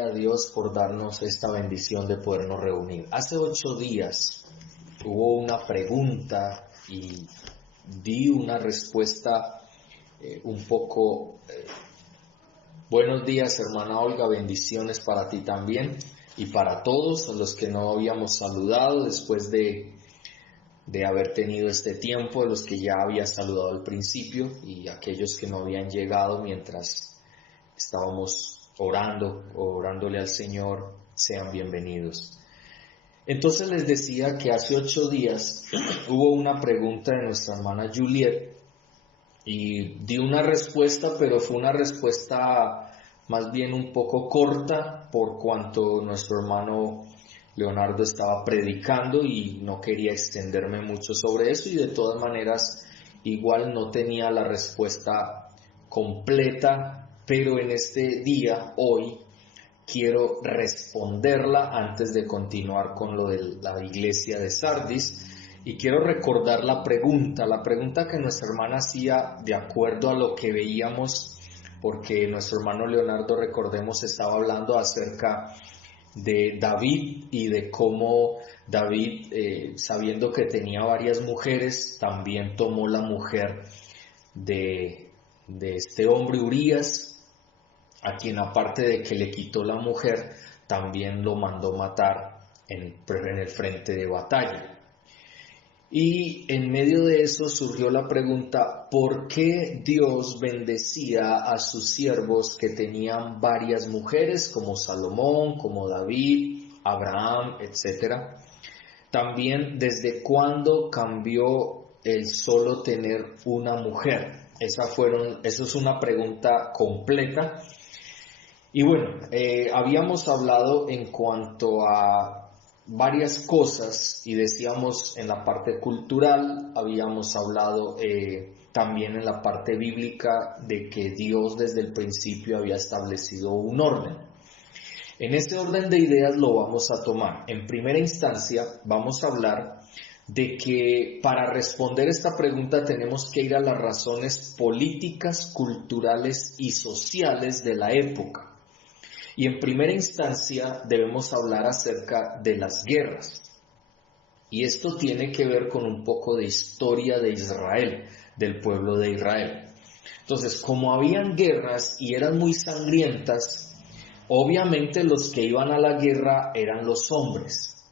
A Dios por darnos esta bendición de podernos reunir. Hace 8 días hubo una pregunta y di una respuesta un poco... Buenos días, hermana Olga, bendiciones para ti también y para todos los que no habíamos saludado después de haber tenido este tiempo, los que ya había saludado al principio y aquellos que no habían llegado mientras estábamos orándole al Señor, sean bienvenidos. Entonces les decía que hace 8 días hubo una pregunta de nuestra hermana Juliet y di una respuesta, pero fue una respuesta más bien un poco corta por cuanto nuestro hermano Leonardo estaba predicando y no quería extenderme mucho sobre eso, y de todas maneras igual no tenía la respuesta completa, pero en este día, hoy, quiero responderla antes de continuar con lo de la iglesia de Sardis, y quiero recordar la pregunta que nuestra hermana hacía de acuerdo a lo que veíamos, porque nuestro hermano Leonardo, recordemos, estaba hablando acerca de David y de cómo David, sabiendo que tenía varias mujeres, también tomó la mujer de este hombre Urías, a quien aparte de que le quitó la mujer, también lo mandó matar en el frente de batalla. Y en medio de eso surgió la pregunta, ¿por qué Dios bendecía a sus siervos que tenían varias mujeres, como Salomón, como David, Abraham, etcétera? También, ¿desde cuándo cambió el solo tener una mujer? Eso es una pregunta completa. Y bueno, habíamos hablado en cuanto a varias cosas y decíamos en la parte cultural, habíamos hablado también en la parte bíblica de que Dios desde el principio había establecido un orden. En ese orden de ideas lo vamos a tomar. En primera instancia vamos a hablar de que para responder esta pregunta tenemos que ir a las razones políticas, culturales y sociales de la época. Y en primera instancia debemos hablar acerca de las guerras. Y esto tiene que ver con un poco de historia de Israel, del pueblo de Israel. Entonces, como habían guerras y eran muy sangrientas, obviamente los que iban a la guerra eran los hombres.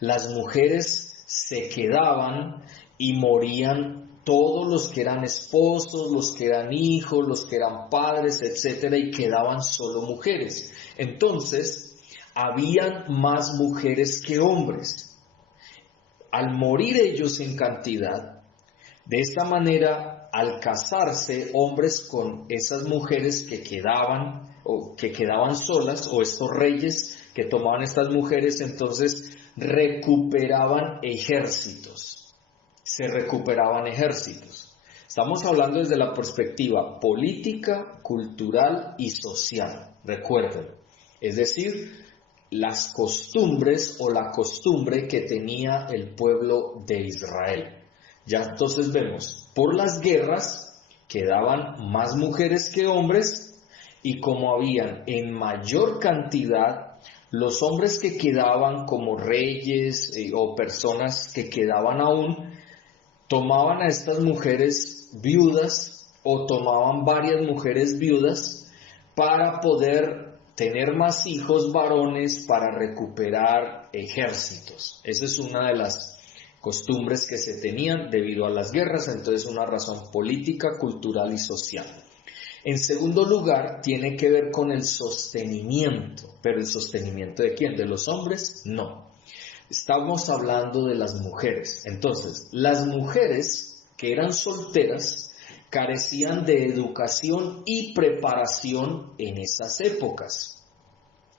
Las mujeres se quedaban y morían todos los que eran esposos, los que eran hijos, los que eran padres, etcétera, y quedaban solo mujeres. Entonces, habían más mujeres que hombres. Al morir ellos en cantidad, de esta manera, al casarse hombres con esas mujeres que quedaban solas, o estos reyes que tomaban estas mujeres, entonces recuperaban ejércitos. Se recuperaban ejércitos. Estamos hablando desde la perspectiva política, cultural y social, recuerden. Es decir, las costumbres o la costumbre que tenía el pueblo de Israel. Ya entonces vemos, por las guerras quedaban más mujeres que hombres, y como habían en mayor cantidad, los hombres que quedaban como reyes o personas que quedaban aún, tomaban a estas mujeres viudas o tomaban varias mujeres viudas para poder tener más hijos varones para recuperar ejércitos. Esa es una de las costumbres que se tenían debido a las guerras, entonces una razón política, cultural y social. En segundo lugar, tiene que ver con el sostenimiento. ¿Pero el sostenimiento de quién? ¿De los hombres? No. Estamos hablando de las mujeres. Entonces, las mujeres que eran solteras carecían de educación y preparación en esas épocas.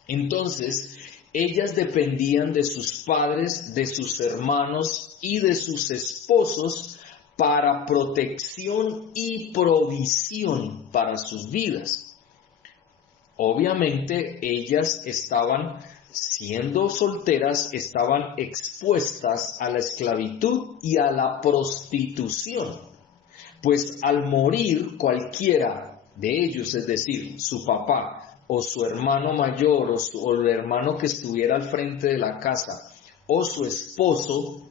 Entonces, ellas dependían de sus padres, de sus hermanos y de sus esposos para protección y provisión para sus vidas. Obviamente, ellas siendo solteras, estaban expuestas a la esclavitud y a la prostitución, pues al morir cualquiera de ellos, es decir, su papá o su hermano mayor o el hermano que estuviera al frente de la casa o su esposo,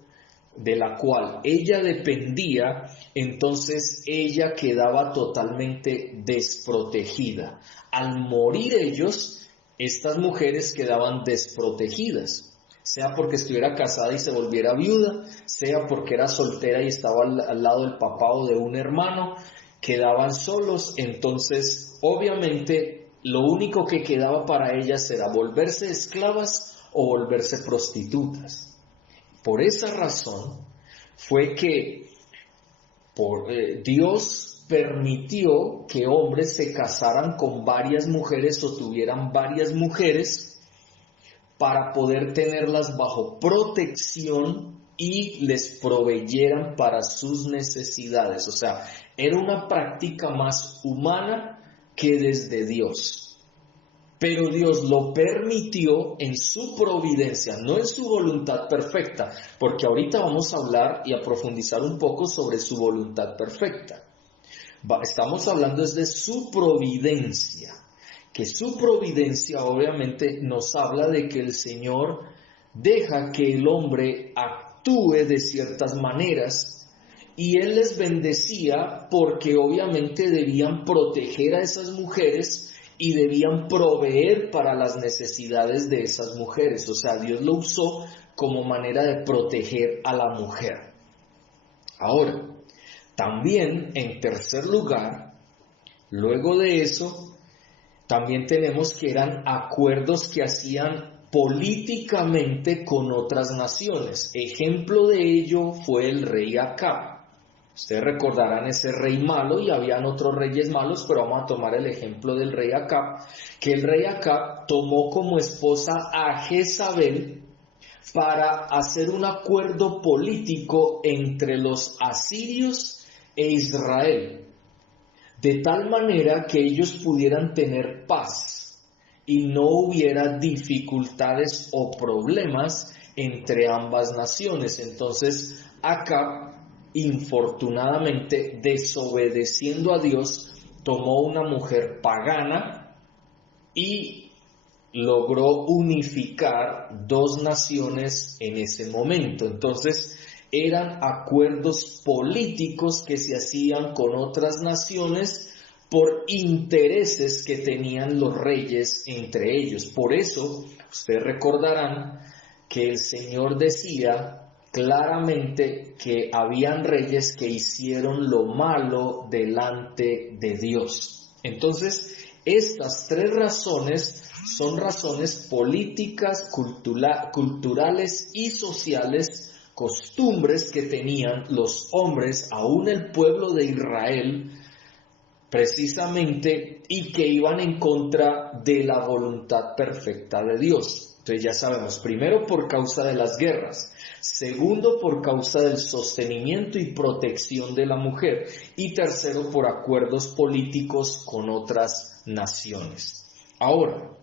de la cual ella dependía, entonces ella quedaba totalmente desprotegida. Al morir ellos, estas mujeres quedaban desprotegidas, sea porque estuviera casada y se volviera viuda, sea porque era soltera y estaba al lado del papá o de un hermano, quedaban solos. Entonces obviamente lo único que quedaba para ellas era volverse esclavas o volverse prostitutas. Por esa razón fue que Dios permitió que hombres se casaran con varias mujeres o tuvieran varias mujeres para poder tenerlas bajo protección y les proveyeran para sus necesidades. O sea, era una práctica más humana que desde Dios. Pero Dios lo permitió en su providencia, no en su voluntad perfecta, porque ahorita vamos a hablar y a profundizar un poco sobre su voluntad perfecta. Estamos hablando desde su providencia, que su providencia obviamente nos habla de que el Señor deja que el hombre actúe de ciertas maneras y Él les bendecía porque obviamente debían proteger a esas mujeres y debían proveer para las necesidades de esas mujeres. O sea, Dios lo usó como manera de proteger a la mujer. Ahora, también en tercer lugar, luego de eso, también tenemos que eran acuerdos que hacían políticamente con otras naciones. Ejemplo de ello fue el rey Acab. Ustedes recordarán ese rey malo y habían otros reyes malos, pero vamos a tomar el ejemplo del rey Acab, que el rey Acab tomó como esposa a Jezabel para hacer un acuerdo político entre los asirios e Israel, de tal manera que ellos pudieran tener paz y no hubiera dificultades o problemas entre ambas naciones. Entonces Acab, infortunadamente, desobedeciendo a Dios, tomó una mujer pagana y logró unificar dos naciones en ese momento. Entonces, eran acuerdos políticos que se hacían con otras naciones por intereses que tenían los reyes entre ellos. Por eso, ustedes recordarán que el Señor decía claramente que habían reyes que hicieron lo malo delante de Dios. Entonces, estas tres razones son razones políticas, culturales y sociales, costumbres que tenían los hombres, aún el pueblo de Israel, precisamente, y que iban en contra de la voluntad perfecta de Dios. Entonces ya sabemos, primero por causa de las guerras, segundo por causa del sostenimiento y protección de la mujer, y tercero por acuerdos políticos con otras naciones. Ahora,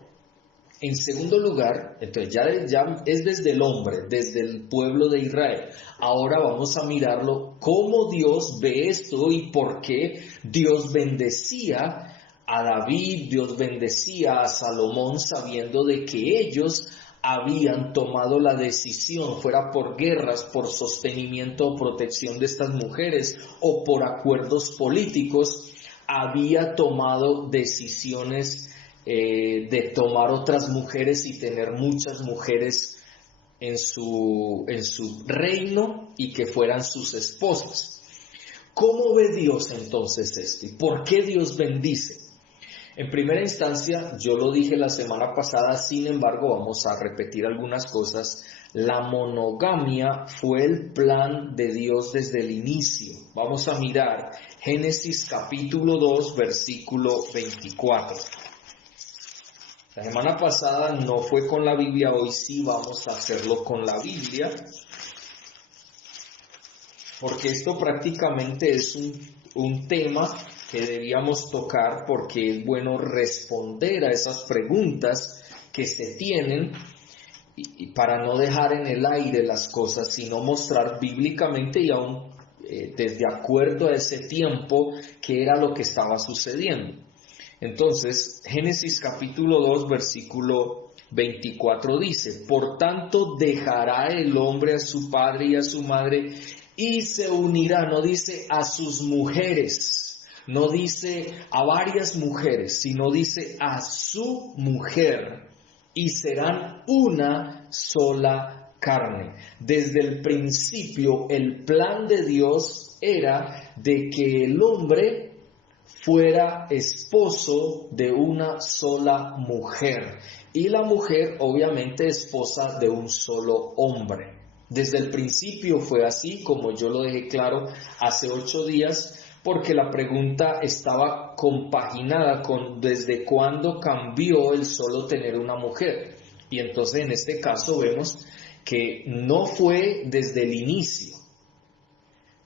en segundo lugar, entonces ya es desde el hombre, desde el pueblo de Israel. Ahora vamos a mirarlo cómo Dios ve esto y por qué Dios bendecía a David, Dios bendecía a Salomón sabiendo de que ellos habían tomado la decisión, fuera por guerras, por sostenimiento o protección de estas mujeres o por acuerdos políticos, había tomado decisiones de tomar otras mujeres y tener muchas mujeres en su reino y que fueran sus esposas. ¿Cómo ve Dios entonces esto? ¿Y por qué Dios bendice? En primera instancia, yo lo dije la semana pasada, sin embargo, vamos a repetir algunas cosas. La monogamia fue el plan de Dios desde el inicio. Vamos a mirar Génesis capítulo 2, versículo 24. La semana pasada no fue con la Biblia, hoy sí vamos a hacerlo con la Biblia, porque esto prácticamente es un tema que debíamos tocar porque es bueno responder a esas preguntas que se tienen y para no dejar en el aire las cosas, sino mostrar bíblicamente y aún desde acuerdo a ese tiempo qué era lo que estaba sucediendo. Entonces, Génesis capítulo 2, versículo 24 dice: por tanto dejará el hombre a su padre y a su madre y se unirá, no dice a sus mujeres, no dice a varias mujeres, sino dice a su mujer, y serán una sola carne. Desde el principio el plan de Dios era de que el hombre fuera esposo de una sola mujer y la mujer obviamente esposa de un solo hombre. Desde el principio fue así, como yo lo dejé claro hace 8 días, porque la pregunta estaba compaginada con desde cuándo cambió el solo tener una mujer. Y entonces en este caso vemos que no fue desde el inicio.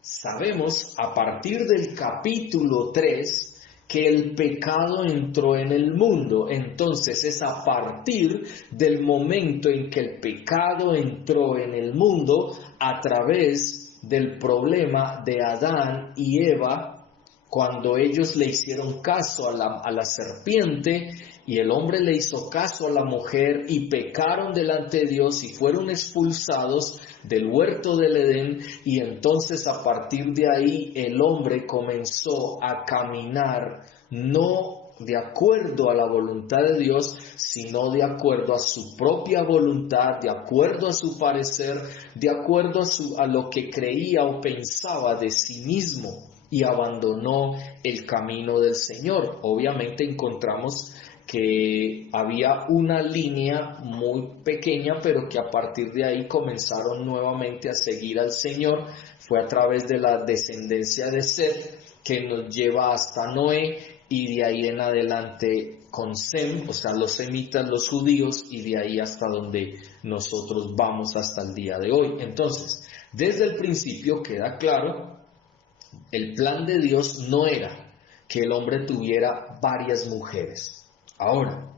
Sabemos a partir del capítulo 3 que el pecado entró en el mundo. Entonces es a partir del momento en que el pecado entró en el mundo a través del problema de Adán y Eva, cuando ellos le hicieron caso a la serpiente y el hombre le hizo caso a la mujer y pecaron delante de Dios y fueron expulsados del huerto del Edén, y entonces a partir de ahí el hombre comenzó a caminar no de acuerdo a la voluntad de Dios, sino de acuerdo a su propia voluntad, de acuerdo a su parecer, de acuerdo a lo que creía o pensaba de sí mismo, y abandonó el camino del Señor. Obviamente encontramos que había una línea muy pequeña, pero que a partir de ahí comenzaron nuevamente a seguir al Señor. Fue a través de la descendencia de Seth que nos lleva hasta Noé, y de ahí en adelante con Sem, o sea, los semitas, los judíos, y de ahí hasta donde nosotros vamos hasta el día de hoy. Entonces, desde el principio queda claro, el plan de Dios no era que el hombre tuviera varias mujeres. Ahora,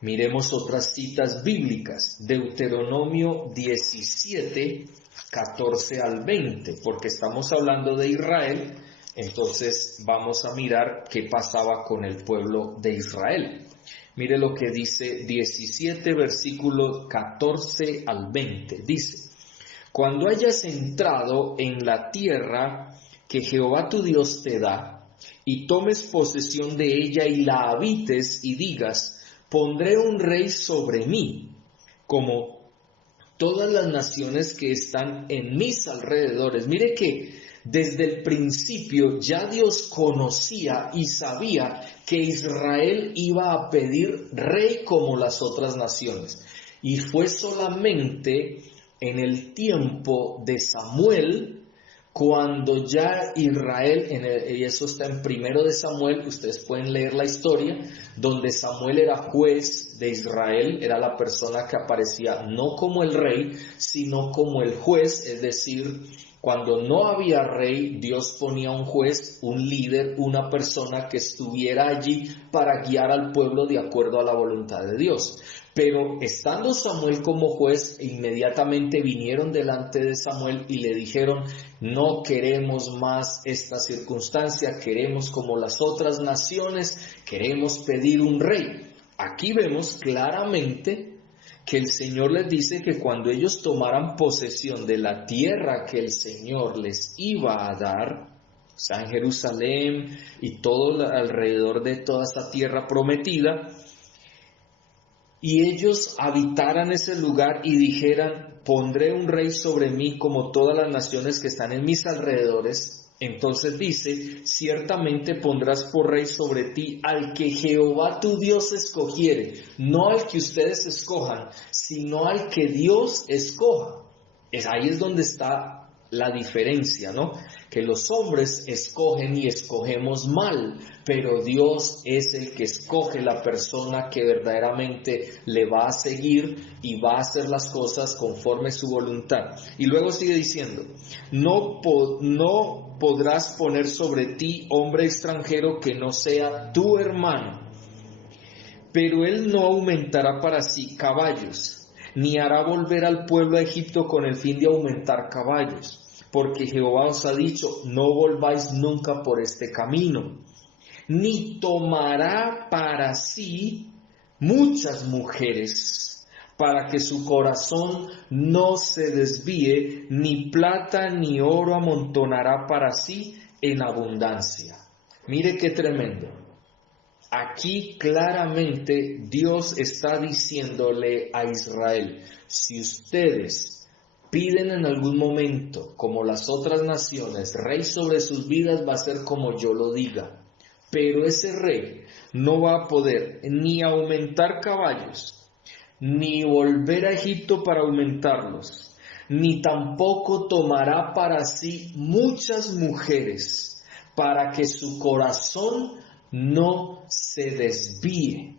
miremos otras citas bíblicas. Deuteronomio 17, 14 al 20, porque estamos hablando de Israel, entonces vamos a mirar qué pasaba con el pueblo de Israel. Mire lo que dice 17, versículo 14 al 20. Dice: cuando hayas entrado en la tierra que Jehová tu Dios te da, y tomes posesión de ella y la habites y digas: pondré un rey sobre mí, como todas las naciones que están en mis alrededores. Mire que desde el principio ya Dios conocía y sabía que Israel iba a pedir rey como las otras naciones. Y fue solamente en el tiempo de Samuel, cuando ya Israel, y eso está en 1 de Samuel, ustedes pueden leer la historia, donde Samuel era juez de Israel, era la persona que aparecía no como el rey, sino como el juez, es decir, cuando no había rey, Dios ponía un juez, un líder, una persona que estuviera allí para guiar al pueblo de acuerdo a la voluntad de Dios. Pero estando Samuel como juez, inmediatamente vinieron delante de Samuel y le dijeron: no queremos más esta circunstancia, queremos como las otras naciones, queremos pedir un rey. Aquí vemos claramente que el Señor les dice que cuando ellos tomaran posesión de la tierra que el Señor les iba a dar, o sea, en Jerusalén y todo alrededor de toda esa tierra prometida, y ellos habitaran ese lugar y dijeran: pondré un rey sobre mí como todas las naciones que están en mis alrededores, entonces dice: ciertamente pondrás por rey sobre ti al que Jehová tu Dios escogiere, no al que ustedes escojan, sino al que Dios escoja. Ahí es donde está la diferencia, ¿no? Que los hombres escogen y escogemos mal, pero Dios es el que escoge la persona que verdaderamente le va a seguir y va a hacer las cosas conforme su voluntad. Y luego sigue diciendo: no podrás poner sobre ti hombre extranjero que no sea tu hermano, pero él no aumentará para sí caballos, ni hará volver al pueblo a Egipto con el fin de aumentar caballos, porque Jehová os ha dicho: no volváis nunca por este camino. ni tomará para sí muchas mujeres, para que su corazón no se desvíe, ni plata ni oro amontonará para sí en abundancia. Mire qué tremendo. Aquí claramente Dios está diciéndole a Israel, si ustedes piden en algún momento, como las otras naciones, rey sobre sus vidas, va a ser como yo lo diga. Pero ese rey no va a poder ni aumentar caballos, ni volver a Egipto para aumentarlos, ni tampoco tomará para sí muchas mujeres, para que su corazón no se desvíe.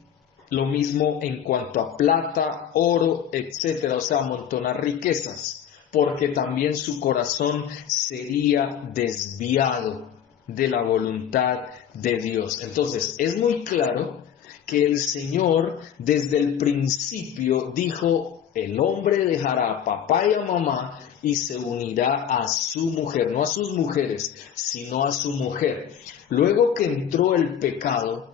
Lo mismo en cuanto a plata, oro, etcétera, o sea, amontonar riquezas, porque también su corazón sería desviado de la voluntad de Dios. Entonces, es muy claro que el Señor desde el principio dijo, el hombre dejará a papá y a mamá y se unirá a su mujer, no a sus mujeres, sino a su mujer. Luego que entró el pecado,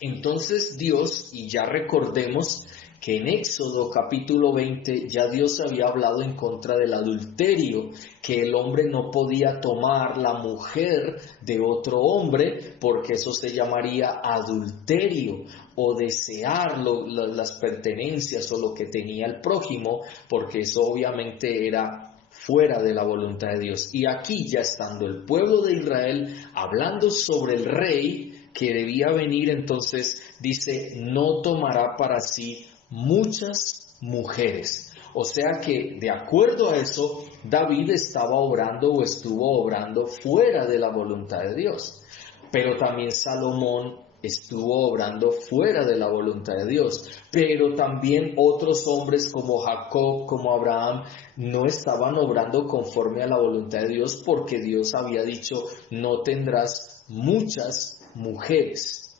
entonces Dios, y ya recordemos que en Éxodo capítulo 20 ya Dios había hablado en contra del adulterio, que el hombre no podía tomar la mujer de otro hombre porque eso se llamaría adulterio, o desear las pertenencias o lo que tenía el prójimo, porque eso obviamente era fuera de la voluntad de Dios. Y aquí ya estando el pueblo de Israel hablando sobre el rey que debía venir, entonces dice, no tomará para sí muchas mujeres. O sea que de acuerdo a eso, David estaba obrando o estuvo obrando fuera de la voluntad de Dios. Pero también Salomón estuvo obrando fuera de la voluntad de Dios. Pero también otros hombres como Jacob, como Abraham, no estaban obrando conforme a la voluntad de Dios porque Dios había dicho, no tendrás muchas mujeres.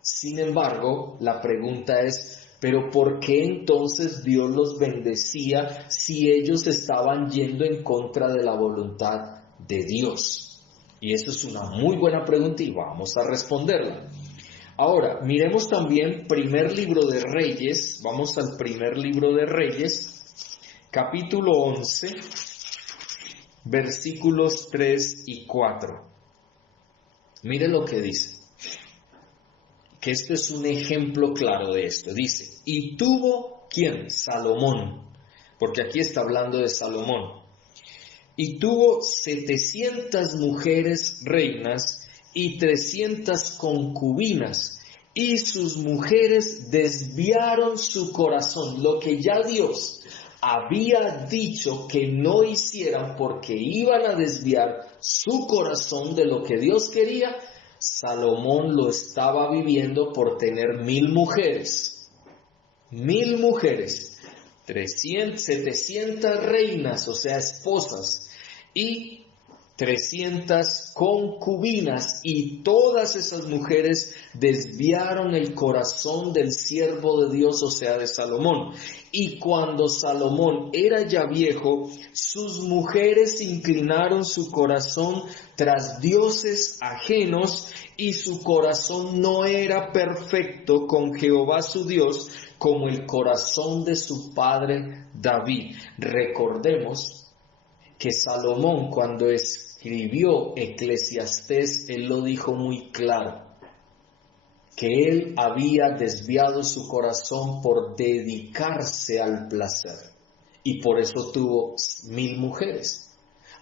Sin embargo, la pregunta es, ¿pero por qué entonces Dios los bendecía si ellos estaban yendo en contra de la voluntad de Dios? Y eso es una muy buena pregunta y vamos a responderla. Ahora, miremos también primer libro de Reyes, vamos al primer libro de Reyes, capítulo 11, versículos 3 y 4. Mire lo que dice, que esto es un ejemplo claro de esto. Dice, y tuvo, ¿quién? Salomón, porque aquí está hablando de Salomón. Y tuvo 700 mujeres reinas y 300 concubinas, y sus mujeres desviaron su corazón, lo que ya Dios había dicho que no hicieran porque iban a desviar su corazón de lo que Dios quería. Salomón lo estaba viviendo por tener 1000 mujeres. 1000 mujeres. 700 reinas, o sea, esposas, y 300 concubinas, y todas esas mujeres desviaron el corazón del siervo de Dios, o sea, de Salomón. Y cuando Salomón era ya viejo, sus mujeres inclinaron su corazón tras dioses ajenos, y su corazón no era perfecto con Jehová su Dios, como el corazón de su padre David. Recordemos que Salomón, cuando escribió Eclesiastés, él lo dijo muy claro, que él había desviado su corazón por dedicarse al placer, y por eso tuvo 1000 mujeres.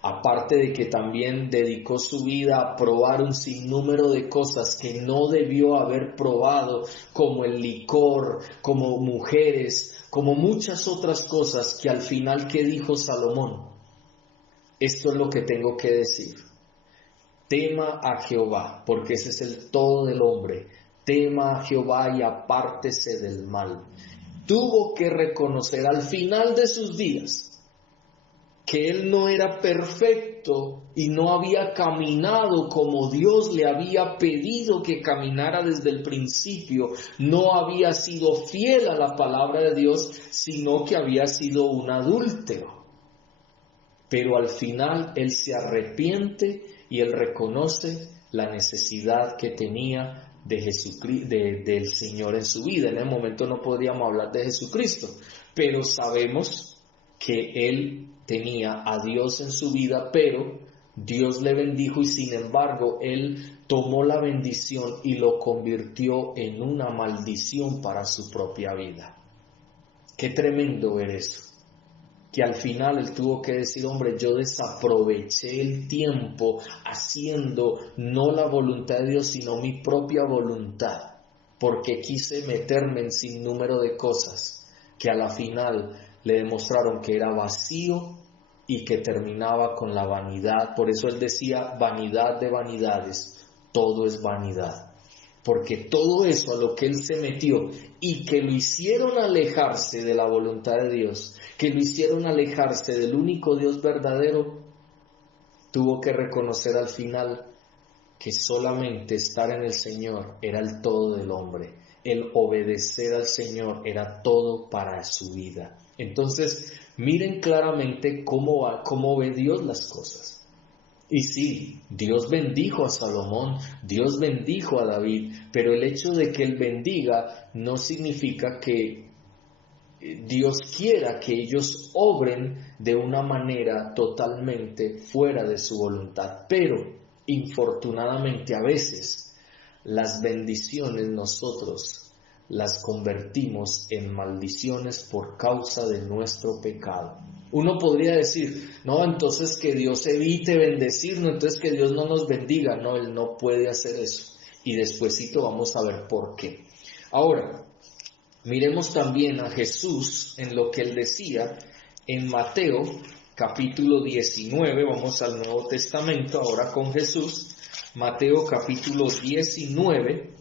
Aparte de que también dedicó su vida a probar un sinnúmero de cosas que no debió haber probado, como el licor, como mujeres, como muchas otras cosas que al final, ¿qué dijo Salomón? Esto es lo que tengo que decir. Tema a Jehová, porque ese es el todo del hombre. Tema a Jehová y apártese del mal. Tuvo que reconocer al final de sus días que él no era perfecto y no había caminado como Dios le había pedido que caminara desde el principio, no había sido fiel a la palabra de Dios, sino que había sido un adúltero. Pero al final él se arrepiente y él reconoce la necesidad que tenía de Jesucristo, del Señor en su vida. En el momento no podríamos hablar de Jesucristo, pero sabemos que él tenía a Dios en su vida, pero Dios le bendijo y sin embargo él tomó la bendición y lo convirtió en una maldición para su propia vida. Qué tremendo ver eso. Que al final él tuvo que decir, hombre, yo desaproveché el tiempo haciendo no la voluntad de Dios, sino mi propia voluntad, porque quise meterme en sin número de cosas que a la final le demostraron que era vacío y que terminaba con la vanidad. Por eso él decía, vanidad de vanidades, todo es vanidad. Porque todo eso a lo que él se metió y que lo hicieron alejarse de la voluntad de Dios, que lo hicieron alejarse del único Dios verdadero, tuvo que reconocer al final que solamente estar en el Señor era el todo del hombre. El obedecer al Señor era todo para su vida. Entonces, miren claramente cómo ve Dios las cosas. Y sí, Dios bendijo a Salomón, Dios bendijo a David, pero el hecho de que él bendiga no significa que Dios quiera que ellos obren de una manera totalmente fuera de su voluntad. Pero, infortunadamente, a veces las bendiciones nosotros las convertimos en maldiciones por causa de nuestro pecado. Uno podría decir, no, entonces que Dios evite bendecirnos, entonces que Dios no nos bendiga. No, Él no puede hacer eso. Y despuesito vamos a ver por qué. Ahora, miremos también a Jesús en lo que Él decía en Mateo capítulo 19. Vamos al Nuevo Testamento ahora con Jesús. Mateo capítulo 19.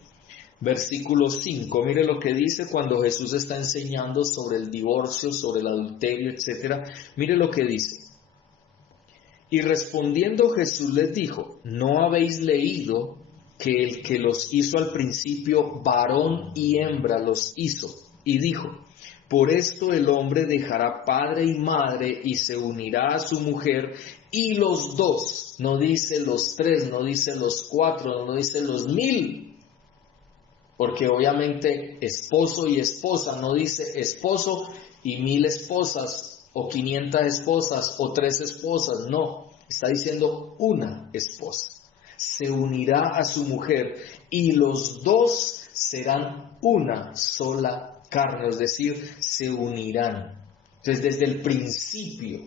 Versículo 5, mire lo que dice cuando Jesús está enseñando sobre el divorcio, sobre el adulterio, etc. Mire lo que dice. Y respondiendo Jesús les dijo, ¿no habéis leído que el que los hizo al principio, varón y hembra los hizo? Y dijo, por esto el hombre dejará padre y madre y se unirá a su mujer, y los dos, no dice los tres, no dice los cuatro, no dice los 1000, porque obviamente esposo y esposa, no dice esposo y 1000 esposas, o 500 esposas, o 3 esposas, no, está diciendo una esposa. Se unirá a su mujer y los dos serán una sola carne, es decir, se unirán. Entonces desde el principio,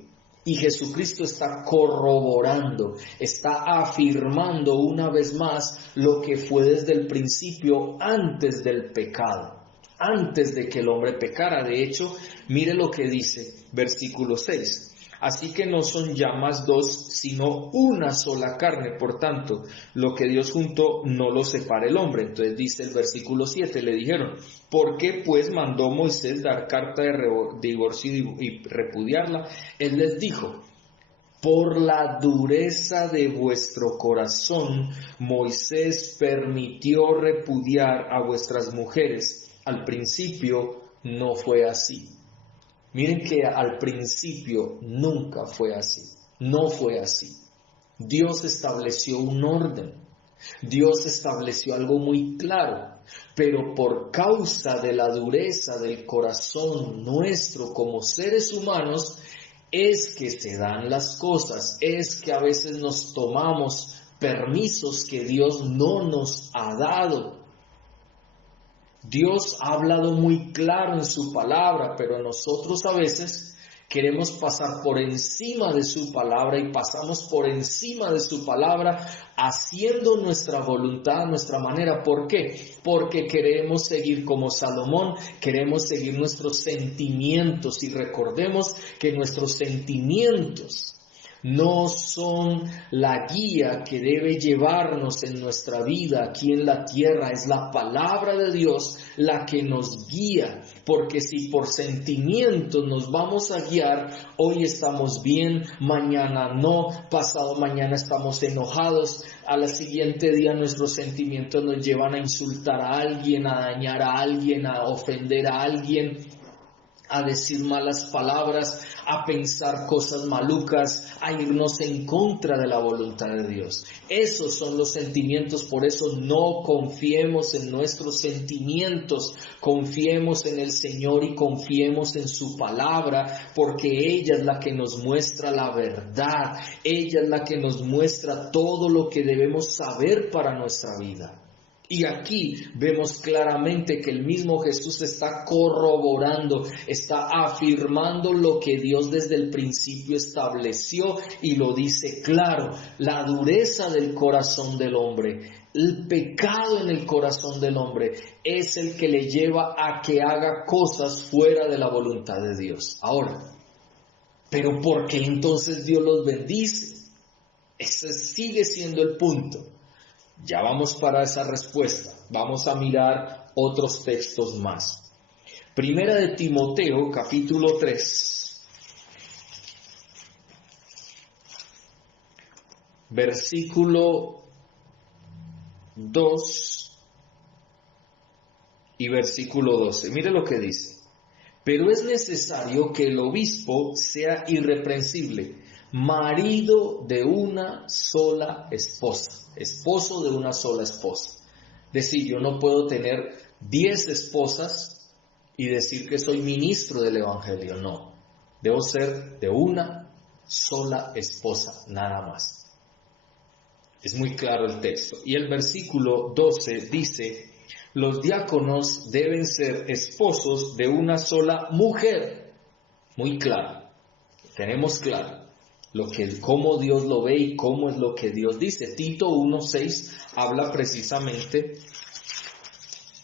y Jesucristo está corroborando, está afirmando una vez más lo que fue desde el principio antes del pecado, antes de que el hombre pecara. De hecho, mire lo que dice versículo 6. Así que no son ya más dos, sino una sola carne. Por tanto, lo que Dios juntó no lo separa el hombre. Entonces dice el versículo 7, le dijeron, ¿por qué pues mandó Moisés dar carta de divorcio y repudiarla? Él les dijo, por la dureza de vuestro corazón, Moisés permitió repudiar a vuestras mujeres. Al principio no fue así. Miren que al principio nunca fue así, no fue así. Dios estableció un orden, Dios estableció algo muy claro, pero por causa de la dureza del corazón nuestro como seres humanos, es que se dan las cosas, es que a veces nos tomamos permisos que Dios no nos ha dado. Dios ha hablado muy claro en su palabra, pero nosotros a veces queremos pasar por encima de su palabra y pasamos por encima de su palabra haciendo nuestra voluntad, nuestra manera. ¿Por qué? Porque queremos seguir como Salomón, queremos seguir nuestros sentimientos y recordemos que nuestros sentimientos no son la guía que debe llevarnos en nuestra vida aquí en la tierra. Es la palabra de Dios la que nos guía, porque si por sentimientos nos vamos a guiar, hoy estamos bien, mañana no, pasado mañana estamos enojados, al siguiente día nuestros sentimientos nos llevan a insultar a alguien, a dañar a alguien, a ofender a alguien. a decir malas palabras, a pensar cosas malucas, a irnos en contra de la voluntad de Dios. Esos son los sentimientos, por eso no confiemos en nuestros sentimientos, confiemos en el Señor y confiemos en su palabra, porque ella es la que nos muestra la verdad, ella es la que nos muestra todo lo que debemos saber para nuestra vida. Y aquí vemos claramente que el mismo Jesús está corroborando, está afirmando lo que Dios desde el principio estableció y lo dice claro: la dureza del corazón del hombre, el pecado en el corazón del hombre es el que le lleva a que haga cosas fuera de la voluntad de Dios. Ahora, ¿pero por qué entonces Dios los bendice? Ese sigue siendo el punto. Ya vamos para esa respuesta. Vamos a mirar otros textos más. Primera de Timoteo, capítulo 3, versículo 2 y versículo 12. Mire lo que dice. Pero es necesario que el obispo sea irreprensible, marido de una sola esposa, esposo de una sola esposa. Es decir, yo no puedo tener 10 esposas y decir que soy ministro del Evangelio, no. Debo ser de una sola esposa, nada más. Es muy claro el texto. Y el versículo 12 dice: los diáconos deben ser esposos de una sola mujer. Muy claro. Tenemos claro cómo Dios lo ve y cómo es lo que Dios dice. Tito 1:6 habla precisamente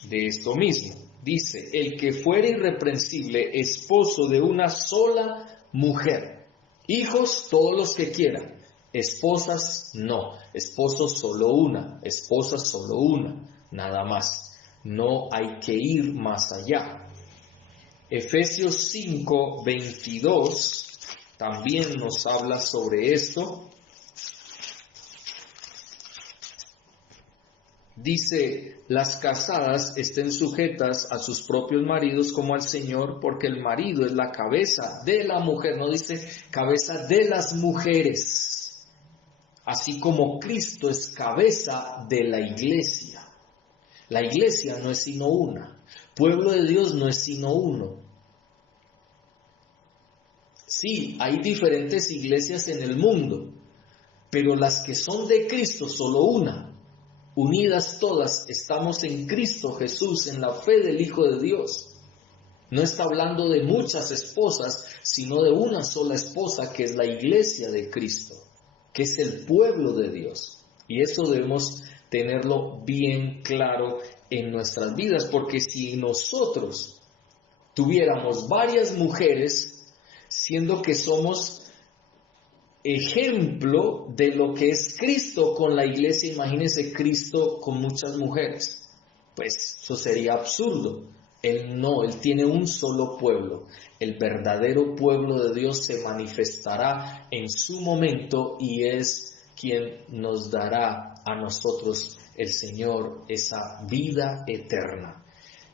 de esto mismo. Dice: el que fuere irreprensible, esposo de una sola mujer. Hijos, todos los que quieran. Esposas, no. Esposos, solo una. Esposas, solo una. Nada más. No hay que ir más allá. Efesios 5:22 también nos habla sobre esto. Dice: las casadas estén sujetas a sus propios maridos como al Señor, porque el marido es la cabeza de la mujer, no dice cabeza de las mujeres, así como Cristo es cabeza de la iglesia. La iglesia no es sino una, pueblo de Dios no es sino uno. Sí, hay diferentes iglesias en el mundo, pero las que son de Cristo, solo una. Unidas todas, estamos en Cristo Jesús, en la fe del Hijo de Dios. No está hablando de muchas esposas, sino de una sola esposa, que es la iglesia de Cristo, que es el pueblo de Dios. Y eso debemos tenerlo bien claro en nuestras vidas, porque si nosotros tuviéramos varias mujeres, siendo que somos ejemplo de lo que es Cristo con la iglesia, imagínense Cristo con muchas mujeres, pues eso sería absurdo. Él tiene un solo pueblo. El verdadero pueblo de Dios se manifestará en su momento y es quien nos dará a nosotros el Señor esa vida eterna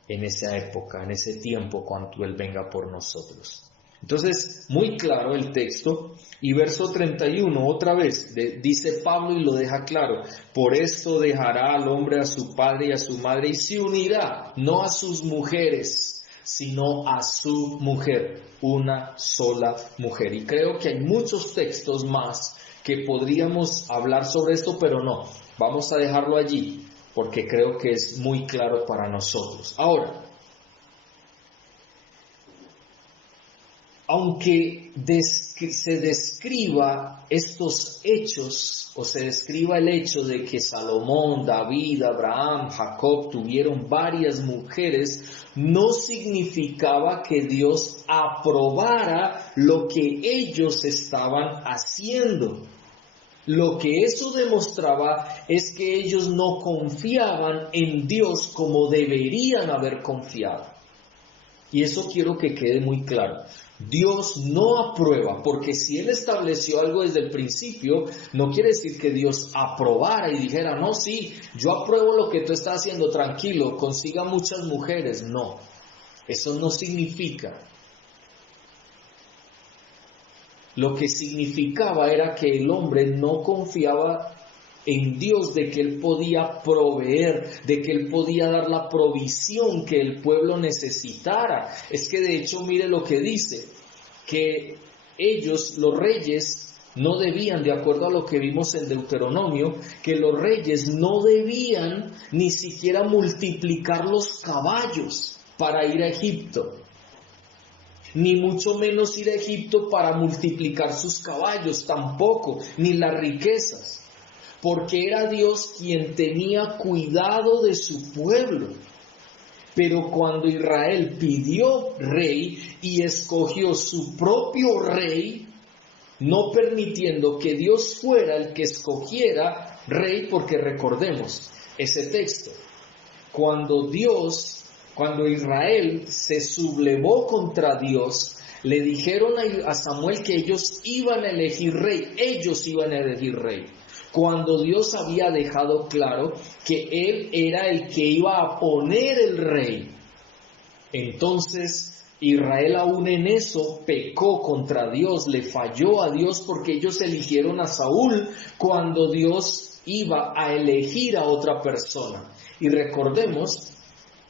en esa época, en ese tiempo, cuando Él venga por nosotros. Entonces, muy claro el texto. Y verso 31, otra vez, dice Pablo y lo deja claro: por esto dejará al hombre a su padre y a su madre y se unirá, no a sus mujeres, sino a su mujer, una sola mujer. Y creo que hay muchos textos más que podríamos hablar sobre esto, pero no, vamos a dejarlo allí, porque creo que es muy claro para nosotros. Ahora, aunque se describa estos hechos, o se describa el hecho de que Salomón, David, Abraham, Jacob tuvieron varias mujeres, no significaba que Dios aprobara lo que ellos estaban haciendo. Lo que eso demostraba es que ellos no confiaban en Dios como deberían haber confiado. Y eso quiero que quede muy claro. Dios no aprueba, porque si Él estableció algo desde el principio, no quiere decir que Dios aprobara y dijera: no, sí, yo apruebo lo que tú estás haciendo, tranquilo, consiga muchas mujeres. No, eso no significa. Lo que significaba era que el hombre no confiaba en Dios, de que Él podía proveer, de que Él podía dar la provisión que el pueblo necesitara. Es que de hecho mire lo que dice, que ellos, los reyes, no debían, de acuerdo a lo que vimos en Deuteronomio, que los reyes no debían ni siquiera multiplicar los caballos para ir a Egipto, ni mucho menos ir a Egipto para multiplicar sus caballos, tampoco, ni las riquezas, porque era Dios quien tenía cuidado de su pueblo. Pero cuando Israel pidió rey y escogió su propio rey, no permitiendo que Dios fuera el que escogiera rey, porque recordemos ese texto, cuando Israel se sublevó contra Dios, le dijeron a Samuel que ellos iban a elegir rey, cuando Dios había dejado claro que Él era el que iba a poner el rey. Entonces Israel aún en eso pecó contra Dios, le falló a Dios, porque ellos eligieron a Saúl cuando Dios iba a elegir a otra persona. Y recordemos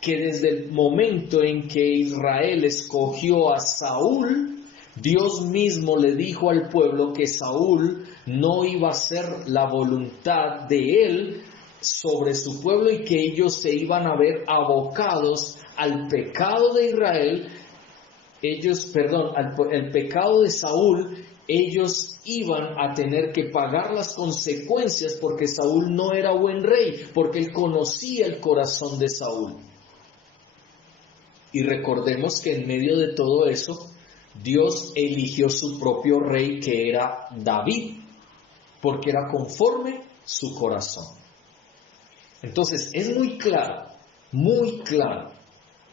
que desde el momento en que Israel escogió a Saúl, Dios mismo le dijo al pueblo que Saúl no iba a hacer la voluntad de él sobre su pueblo y que ellos se iban a ver abocados al pecado de Israel, el pecado de Saúl. Ellos iban a tener que pagar las consecuencias porque Saúl no era buen rey, porque él conocía el corazón de Saúl. Y recordemos que en medio de todo eso, Dios eligió su propio rey, que era David, porque era conforme su corazón. Entonces es muy claro,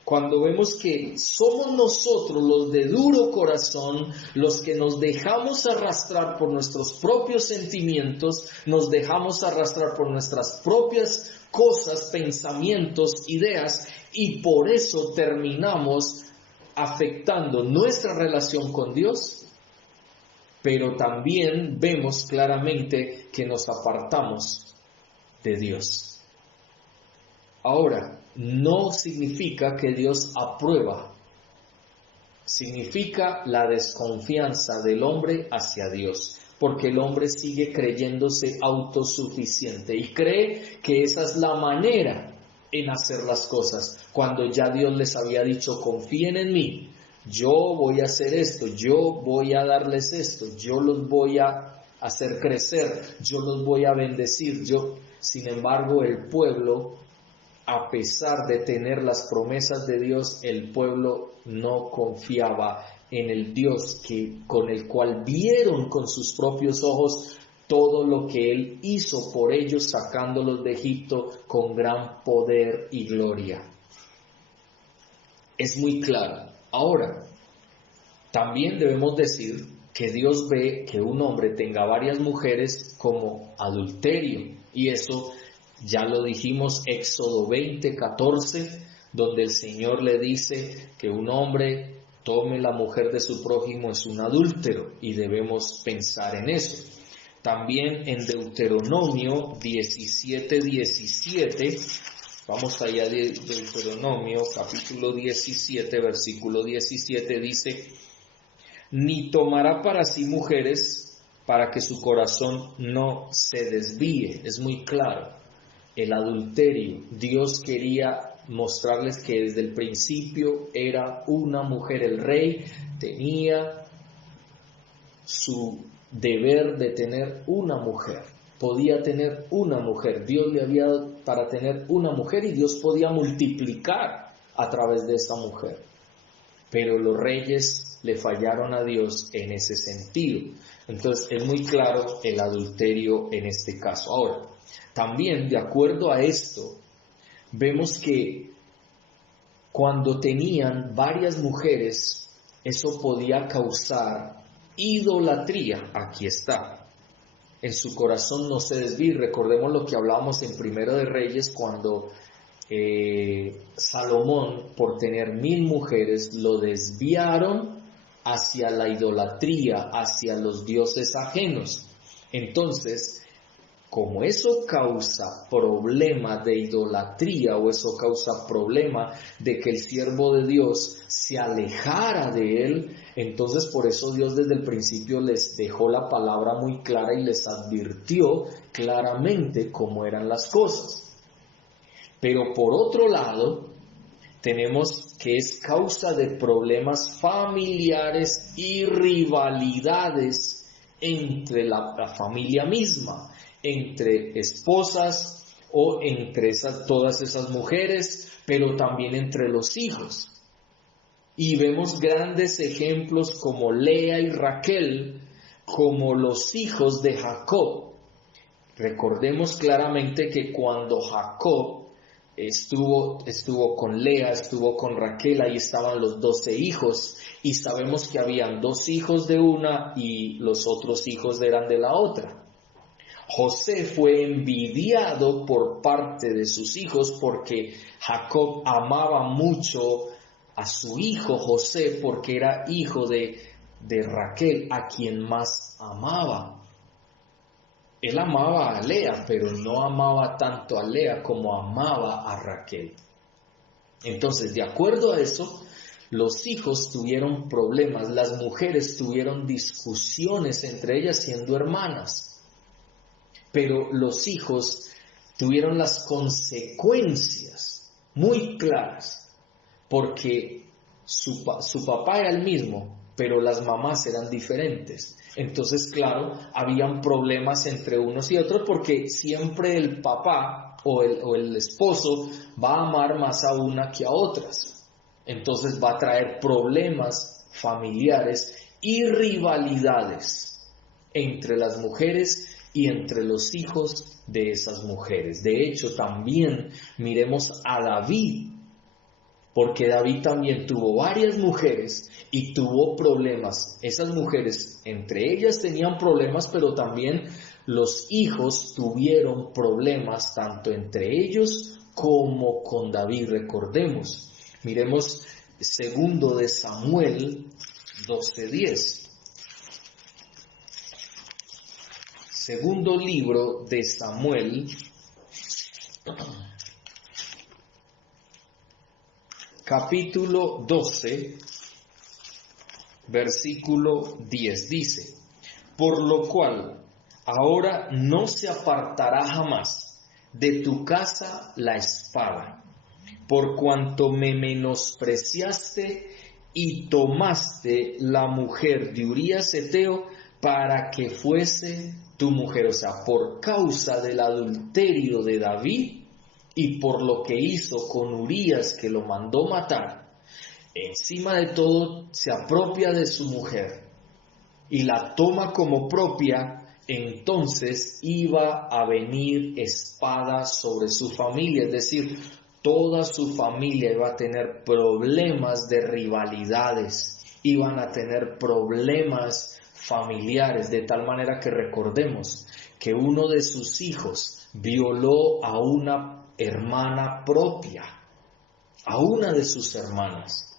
cuando vemos que somos nosotros los de duro corazón, los que nos dejamos arrastrar por nuestros propios sentimientos, nos dejamos arrastrar por nuestras propias cosas, pensamientos, ideas, y por eso terminamos afectando nuestra relación con Dios, pero también vemos claramente que nos apartamos de Dios. Ahora, no significa que Dios aprueba, significa la desconfianza del hombre hacia Dios, porque el hombre sigue creyéndose autosuficiente y cree que esa es la manera en hacer las cosas, cuando ya Dios les había dicho: confíen en mí, yo voy a hacer esto, yo voy a darles esto, yo los voy a hacer crecer, yo los voy a bendecir. Sin embargo, el pueblo, a pesar de tener las promesas de Dios, el pueblo no confiaba en el Dios con el cual vieron con sus propios ojos todo lo que Él hizo por ellos, sacándolos de Egipto con gran poder y gloria. Es muy claro. Ahora, también debemos decir que Dios ve que un hombre tenga varias mujeres como adulterio, y eso ya lo dijimos, Éxodo 20:14, donde el Señor le dice que un hombre tome la mujer de su prójimo es un adúltero, y debemos pensar en eso. También en Deuteronomio 17:17, vamos allá de Deuteronomio capítulo 17, versículo 17, dice: ni tomará para sí mujeres para que su corazón no se desvíe. Es muy claro. El adulterio, Dios quería mostrarles que desde el principio era una mujer. El rey tenía su deber de tener una mujer, podía tener una mujer. Dios le había dado para tener una mujer, y Dios podía multiplicar a través de esa mujer. Pero los reyes le fallaron a Dios en ese sentido. Entonces es muy claro el adulterio en este caso. Ahora, también, de acuerdo a esto, vemos que cuando tenían varias mujeres, eso podía causar idolatría. Aquí está. En su corazón no se desvíe. Recordemos lo que hablábamos en Primero de Reyes, cuando Salomón, por tener 1000 mujeres, lo desviaron hacia la idolatría, hacia los dioses ajenos. Entonces, como eso causa problema de idolatría o eso causa problema de que el siervo de Dios se alejara de él, entonces por eso Dios desde el principio les dejó la palabra muy clara y les advirtió claramente cómo eran las cosas. Pero por otro lado, tenemos que es causa de problemas familiares y rivalidades entre la familia misma, entre esposas o entre todas esas mujeres, pero también entre los hijos. Y vemos grandes ejemplos como Lea y Raquel, como los hijos de Jacob. Recordemos claramente que cuando Jacob estuvo con Lea, estuvo con Raquel, ahí estaban los 12 hijos, y sabemos que habían 2 hijos de una y los otros hijos eran de la otra. José fue envidiado por parte de sus hijos porque Jacob amaba mucho a su hijo José porque era hijo de Raquel, a quien más amaba. Él amaba a Lea, pero no amaba tanto a Lea como amaba a Raquel. Entonces, de acuerdo a eso, los hijos tuvieron problemas, las mujeres tuvieron discusiones entre ellas siendo hermanas. Pero los hijos tuvieron las consecuencias muy claras, porque su papá era el mismo, pero las mamás eran diferentes. Entonces, claro, habían problemas entre unos y otros, porque siempre el papá o el esposo va a amar más a una que a otras. Entonces va a traer problemas familiares y rivalidades entre las mujeres y entre los hijos de esas mujeres. De hecho, también miremos a David, porque David también tuvo varias mujeres y tuvo problemas. Esas mujeres, entre ellas tenían problemas, pero también los hijos tuvieron problemas, tanto entre ellos como con David. Recordemos, miremos 2 de Samuel 12:10. Segundo libro de Samuel, capítulo 12, versículo 10, dice: por lo cual ahora no se apartará jamás de tu casa la espada, por cuanto me menospreciaste y tomaste la mujer de Urías Heteo para que fuese tu mujer. O sea, por causa del adulterio de David y por lo que hizo con Urías, que lo mandó matar, encima de todo se apropia de su mujer y la toma como propia. Entonces iba a venir espada sobre su familia, es decir, toda su familia iba a tener problemas de rivalidades, iban a tener problemas familiares, de tal manera que recordemos que uno de sus hijos violó a una hermana propia, a una de sus hermanas.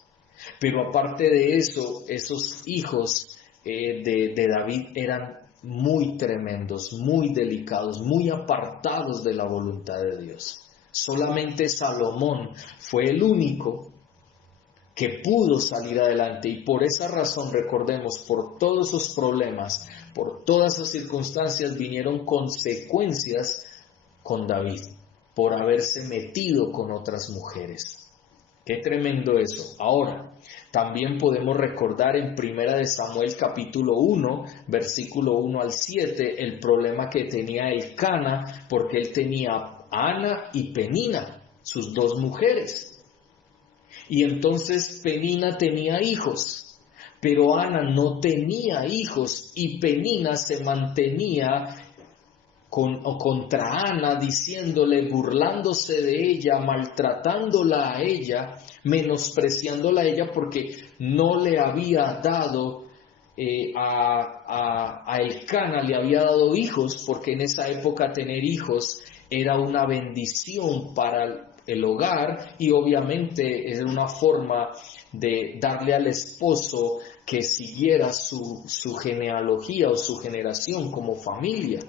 Pero aparte de eso, esos hijos de David eran muy tremendos, muy delicados, muy apartados de la voluntad de Dios. Solamente Salomón fue el único que pudo salir adelante, y por esa razón, recordemos, por todos esos problemas, por todas esas circunstancias, vinieron consecuencias con David, por haberse metido con otras mujeres. Qué tremendo eso. Ahora, también podemos recordar en 1 de Samuel capítulo 1, versículo 1 al 7, el problema que tenía Elcana, porque él tenía a Ana y Penina, sus 2 mujeres. Y entonces Penina tenía hijos, pero Ana no tenía hijos, y Penina se mantenía contra Ana, diciéndole, burlándose de ella, maltratándola a ella, menospreciándola a ella, porque no le había dado a Elcana, le había dado hijos, porque en esa época tener hijos era una bendición para el hogar, y obviamente era una forma de darle al esposo que siguiera su genealogía o su generación como familia.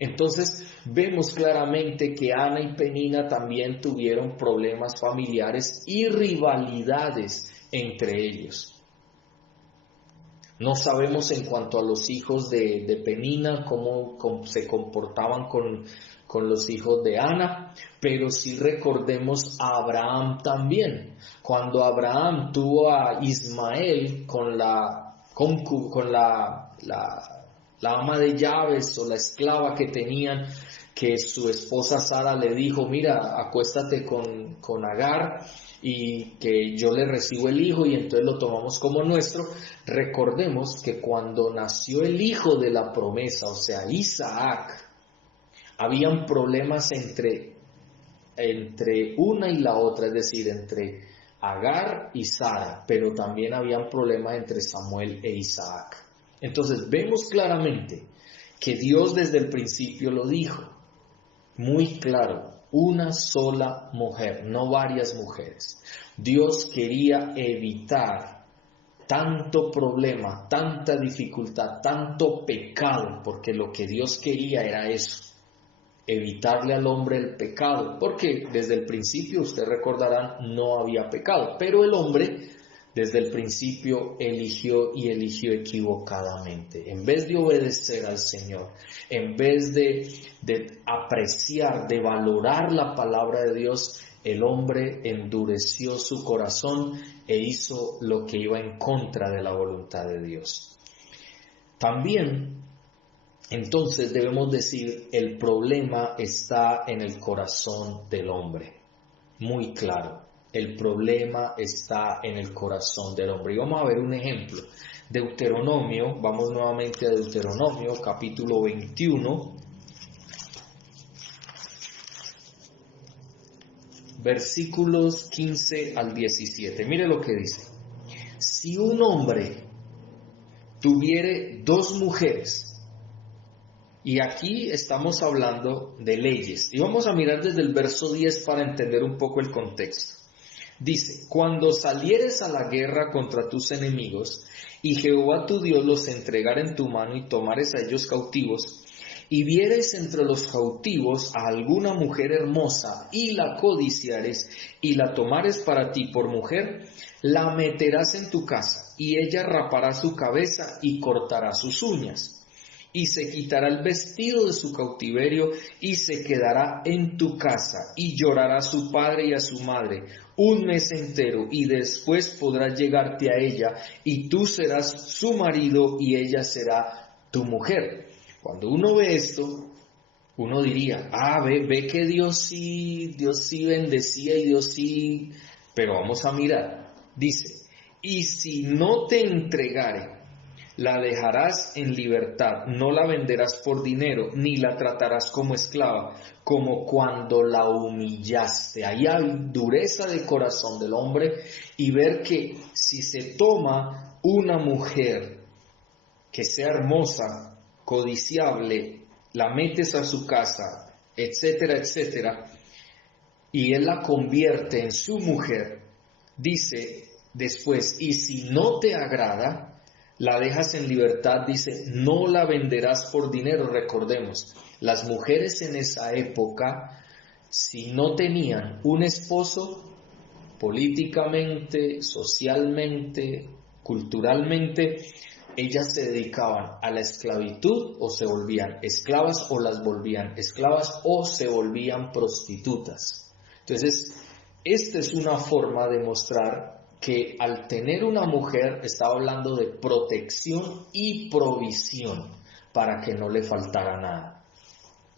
Entonces vemos claramente que Ana y Penina también tuvieron problemas familiares y rivalidades entre ellos. No sabemos en cuanto a los hijos de Penina cómo se comportaban con los hijos de Ana, pero sí recordemos a Abraham también. Cuando Abraham tuvo a Ismael con la ama de llaves o la esclava que tenían, que su esposa Sara le dijo, mira, acuéstate con Agar y que yo le recibo el hijo y entonces lo tomamos como nuestro. Recordemos que cuando nació el hijo de la promesa, o sea, Isaac, habían problemas entre una y la otra, es decir, entre Agar y Sara, pero también habían problemas entre Samuel e Isaac. Entonces vemos claramente que Dios desde el principio lo dijo, muy claro, una sola mujer, no varias mujeres. Dios quería evitar tanto problema, tanta dificultad, tanto pecado, porque lo que Dios quería era eso, evitarle al hombre el pecado, porque desde el principio, ustedes recordarán, no había pecado, pero el hombre desde el principio eligió equivocadamente. En vez de obedecer al Señor, en vez de apreciar, de valorar la palabra de Dios, el hombre endureció su corazón e hizo lo que iba en contra de la voluntad de Dios. También, entonces debemos decir, el problema está en el corazón del hombre. Muy claro, el problema está en el corazón del hombre. Y vamos a ver un ejemplo. Deuteronomio, vamos nuevamente a Deuteronomio, capítulo 21, versículos 15 al 17. Mire lo que dice. Si un hombre tuviere dos mujeres, y aquí estamos hablando de leyes, y vamos a mirar desde el verso 10 para entender un poco el contexto. Dice, cuando salieres a la guerra contra tus enemigos, y Jehová tu Dios los entregara en tu mano y tomares a ellos cautivos, y vieres entre los cautivos a alguna mujer hermosa, y la codiciares, y la tomares para ti por mujer, la meterás en tu casa, y ella rapará su cabeza y cortará sus uñas. Y se quitará el vestido de su cautiverio y se quedará en tu casa y llorará a su padre y a su madre un mes entero y después podrás llegarte a ella y tú serás su marido y ella será tu mujer. Cuando uno ve esto, uno diría, ve que Dios sí bendecía y Dios sí, pero vamos a mirar. Dice, y si no te entregare, la dejarás en libertad, no la venderás por dinero, ni la tratarás como esclava, como cuando la humillaste. Ahí hay dureza de corazón del hombre y ver que si se toma una mujer que sea hermosa, codiciable, la metes a su casa, etcétera, etcétera, y él la convierte en su mujer, dice después, y si no te agrada, la dejas en libertad, dice, no la venderás por dinero. Recordemos, las mujeres en esa época, si no tenían un esposo, políticamente, socialmente, culturalmente, ellas se dedicaban a la esclavitud o se volvían esclavas o las volvían esclavas o se volvían prostitutas. Entonces, esta es una forma de mostrar que al tener una mujer estaba hablando de protección y provisión para que no le faltara nada.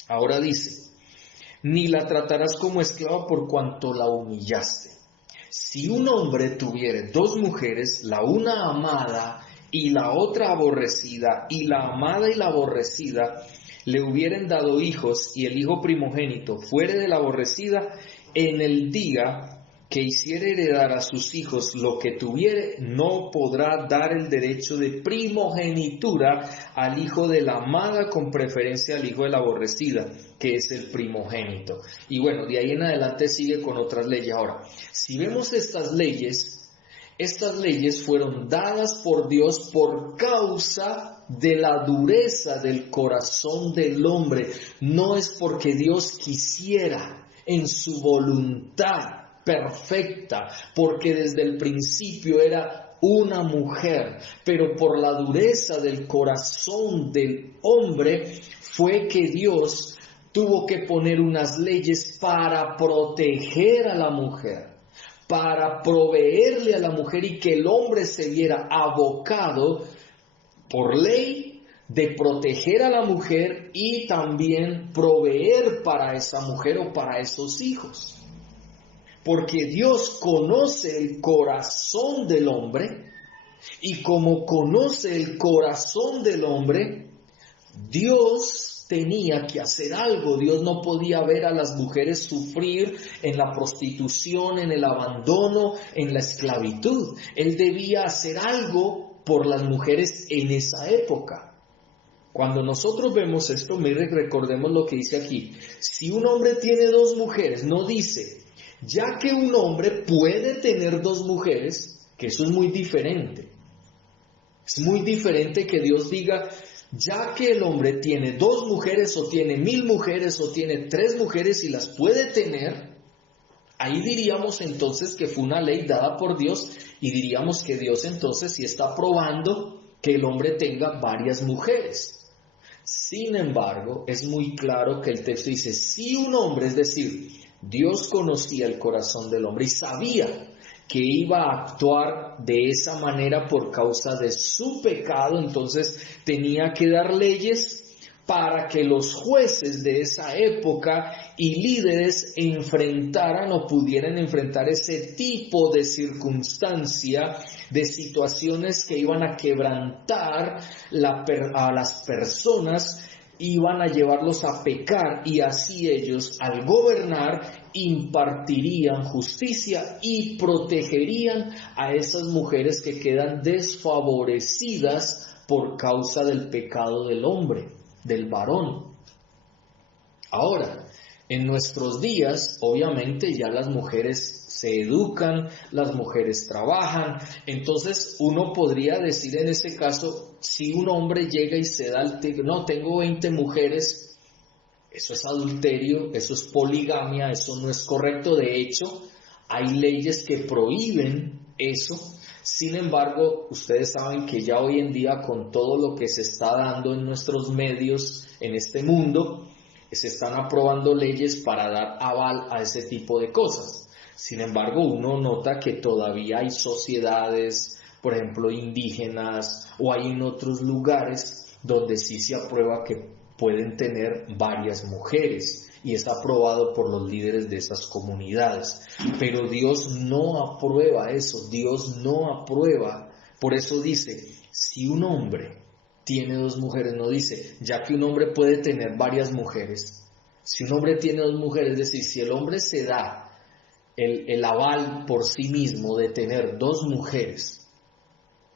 Ahora dice, ni la tratarás como esclava por cuanto la humillaste. Si un hombre tuviere dos mujeres, la una amada y la otra aborrecida, y la amada y la aborrecida le hubieren dado hijos, y el hijo primogénito fuere de la aborrecida, en el día que hiciere heredar a sus hijos lo que tuviere, no podrá dar el derecho de primogenitura al hijo de la amada con preferencia al hijo de la aborrecida, que es el primogénito. Y bueno, de ahí en adelante sigue con otras leyes. Ahora, si vemos estas leyes, Estas leyes fueron dadas por Dios por causa de la dureza del corazón del hombre. No es porque Dios quisiera, en su voluntad perfecta, porque desde el principio era una mujer, pero por la dureza del corazón del hombre fue que Dios tuvo que poner unas leyes para proteger a la mujer, para proveerle a la mujer, y que el hombre se viera abocado por ley de proteger a la mujer y también proveer para esa mujer o para esos hijos. Porque Dios conoce el corazón del hombre, y como conoce el corazón del hombre, Dios tenía que hacer algo. Dios no podía ver a las mujeres sufrir en la prostitución, en el abandono, en la esclavitud. Él debía hacer algo por las mujeres en esa época. Cuando nosotros vemos esto, mire, recordemos lo que dice aquí. Si un hombre tiene dos mujeres, no dice, ya que un hombre puede tener dos mujeres, que eso es muy diferente. Es muy diferente que Dios diga, ya que el hombre tiene dos mujeres o tiene 1000 mujeres o tiene 3 mujeres y las puede tener, ahí diríamos entonces que fue una ley dada por Dios, y diríamos que Dios entonces sí está aprobando que el hombre tenga varias mujeres. Sin embargo, es muy claro que el texto dice, si un hombre, es decir, Dios conocía el corazón del hombre y sabía que iba a actuar de esa manera por causa de su pecado, entonces tenía que dar leyes para que los jueces de esa época y líderes enfrentaran o pudieran enfrentar ese tipo de circunstancia, de situaciones que iban a quebrantar a las personas, iban a llevarlos a pecar, y así ellos, al gobernar, impartirían justicia y protegerían a esas mujeres que quedan desfavorecidas por causa del pecado del hombre, del varón. Ahora, en nuestros días, obviamente ya las mujeres se educan, las mujeres trabajan, entonces uno podría decir en ese caso, si un hombre llega y se da no, tengo 20 mujeres, eso es adulterio, eso es poligamia, eso no es correcto. De hecho, hay leyes que prohíben eso. Sin embargo, ustedes saben que ya hoy en día, con todo lo que se está dando en nuestros medios, en este mundo, se están aprobando leyes para dar aval a ese tipo de cosas. Sin embargo, uno nota que todavía hay sociedades, por ejemplo, indígenas, o hay en otros lugares donde sí se aprueba que pueden tener varias mujeres, y es aprobado por los líderes de esas comunidades. Pero Dios no aprueba eso, Dios no aprueba. Por eso dice, si un hombre tiene 2 mujeres, no dice, ya que un hombre puede tener varias mujeres. Si un hombre tiene 2 mujeres, es decir, si el hombre se da el aval por sí mismo de tener 2 mujeres,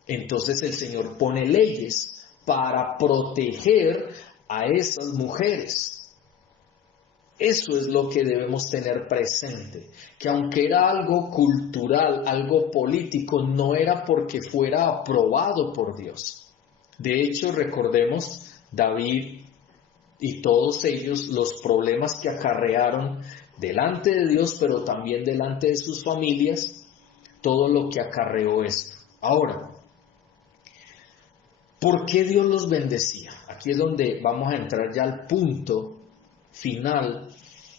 entonces el Señor pone leyes para proteger a esas mujeres. Eso es lo que debemos tener presente, que aunque era algo cultural, algo político, no era porque fuera aprobado por Dios. De hecho, recordemos David y todos ellos, los problemas que acarrearon delante de Dios, pero también delante de sus familias, todo lo que acarreó esto. Ahora, ¿por qué Dios los bendecía? Aquí es donde vamos a entrar ya al punto final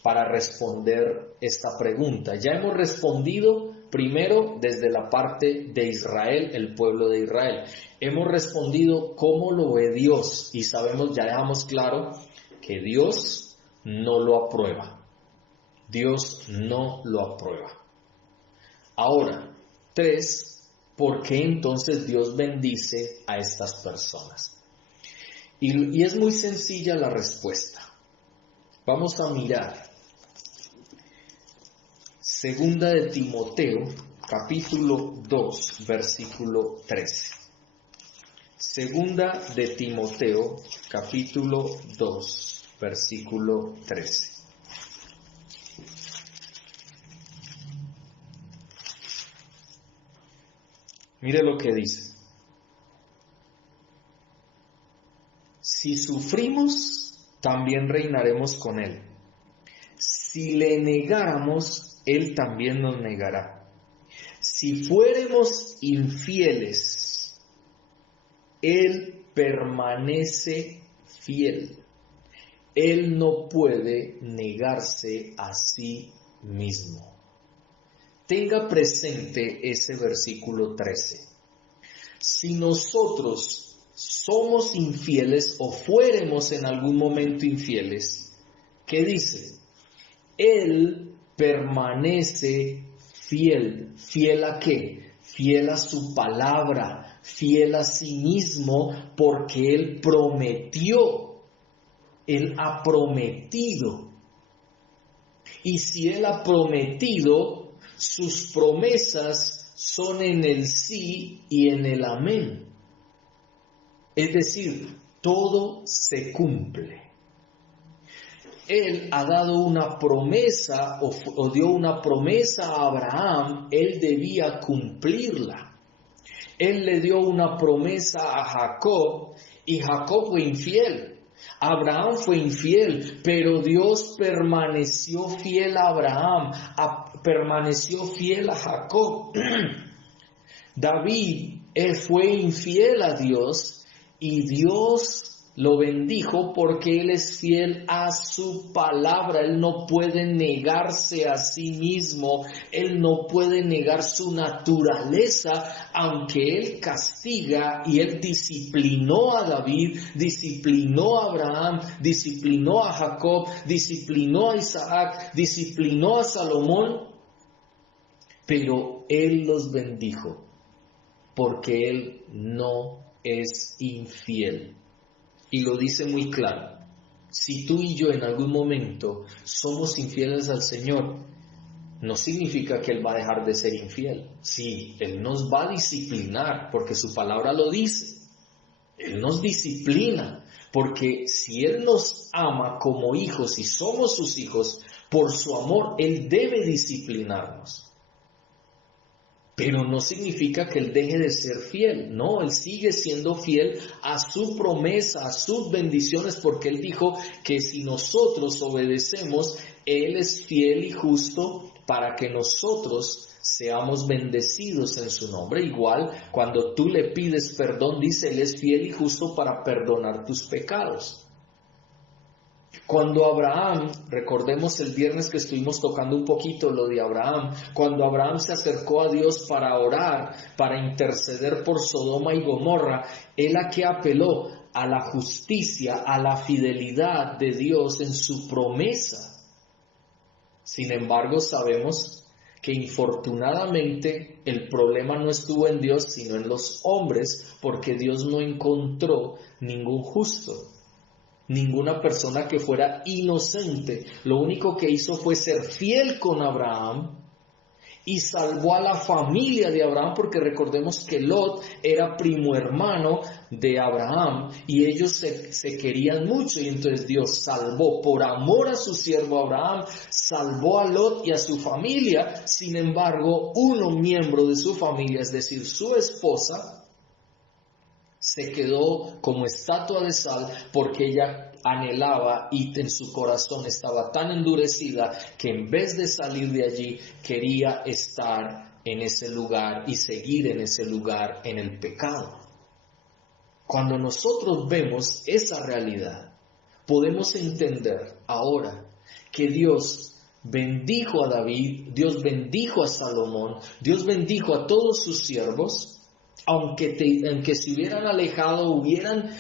para responder esta pregunta. Ya hemos respondido primero desde la parte de Israel, el pueblo de Israel. Hemos respondido cómo lo ve Dios, y sabemos, ya dejamos claro que Dios no lo aprueba. Dios no lo aprueba. Ahora, 3, ¿por qué entonces Dios bendice a estas personas? Y es muy sencilla la respuesta. Vamos a mirar Segunda de Timoteo, capítulo 2, versículo 13. Segunda de Timoteo, capítulo 2, versículo 13. Mire lo que dice. Si sufrimos, también reinaremos con Él. Si le negáramos, Él también nos negará. Si fuéramos infieles, Él permanece fiel. Él no puede negarse a sí mismo. Tenga presente ese versículo 13. Si nosotros somos infieles o fuéramos en algún momento infieles, ¿qué dice? Él permanece fiel. ¿Fiel a qué? Fiel a su palabra, fiel a sí mismo, porque Él prometió. Él ha prometido. Y si Él ha prometido, sus promesas son en el sí y en el amén. Es decir, todo se cumple. Él ha dado una promesa o dio una promesa a Abraham, Él debía cumplirla. Él le dio una promesa a Jacob y Jacob fue infiel. Abraham fue infiel, pero Dios permaneció fiel a Abraham, permaneció fiel a Jacob. David fue infiel a Dios y Dios lo bendijo porque Él es fiel a su palabra. Él no puede negarse a sí mismo. Él no puede negar su naturaleza, aunque Él castiga y Él disciplinó a David, disciplinó a Abraham, disciplinó a Jacob, disciplinó a Isaac, disciplinó a Salomón, pero Él los bendijo porque Él no es infiel. Y lo dice muy claro. Si tú y yo en algún momento somos infieles al Señor, no significa que Él va a dejar de ser infiel. Sí, Él nos va a disciplinar porque su palabra lo dice. Él nos disciplina porque si Él nos ama como hijos y somos sus hijos, por su amor Él debe disciplinarnos. Pero no significa que Él deje de ser fiel. No, Él sigue siendo fiel a su promesa, a sus bendiciones, porque Él dijo que si nosotros obedecemos, Él es fiel y justo para que nosotros seamos bendecidos en su nombre. Igual, cuando tú le pides perdón, dice, Él es fiel y justo para perdonar tus pecados. Cuando Abraham, recordemos el viernes que estuvimos tocando un poquito lo de Abraham, cuando Abraham se acercó a Dios para orar, para interceder por Sodoma y Gomorra, él a qué apeló: a la justicia, a la fidelidad de Dios en su promesa. Sin embargo, sabemos que infortunadamente el problema no estuvo en Dios, sino en los hombres, porque Dios no encontró ningún justo. Ninguna persona que fuera inocente. Lo único que hizo fue ser fiel con Abraham y salvó a la familia de Abraham, porque recordemos que Lot era primo hermano de Abraham y ellos se querían mucho, y entonces Dios salvó por amor a su siervo Abraham, salvó a Lot y a su familia. Sin embargo, un miembro de su familia, es decir, su esposa, se quedó como estatua de sal porque ella anhelaba y en su corazón estaba tan endurecida que en vez de salir de allí quería estar en ese lugar y seguir en ese lugar en el pecado. Cuando nosotros vemos esa realidad, podemos entender ahora que Dios bendijo a David, Dios bendijo a Salomón, Dios bendijo a todos sus siervos, aunque se hubieran alejado, hubieran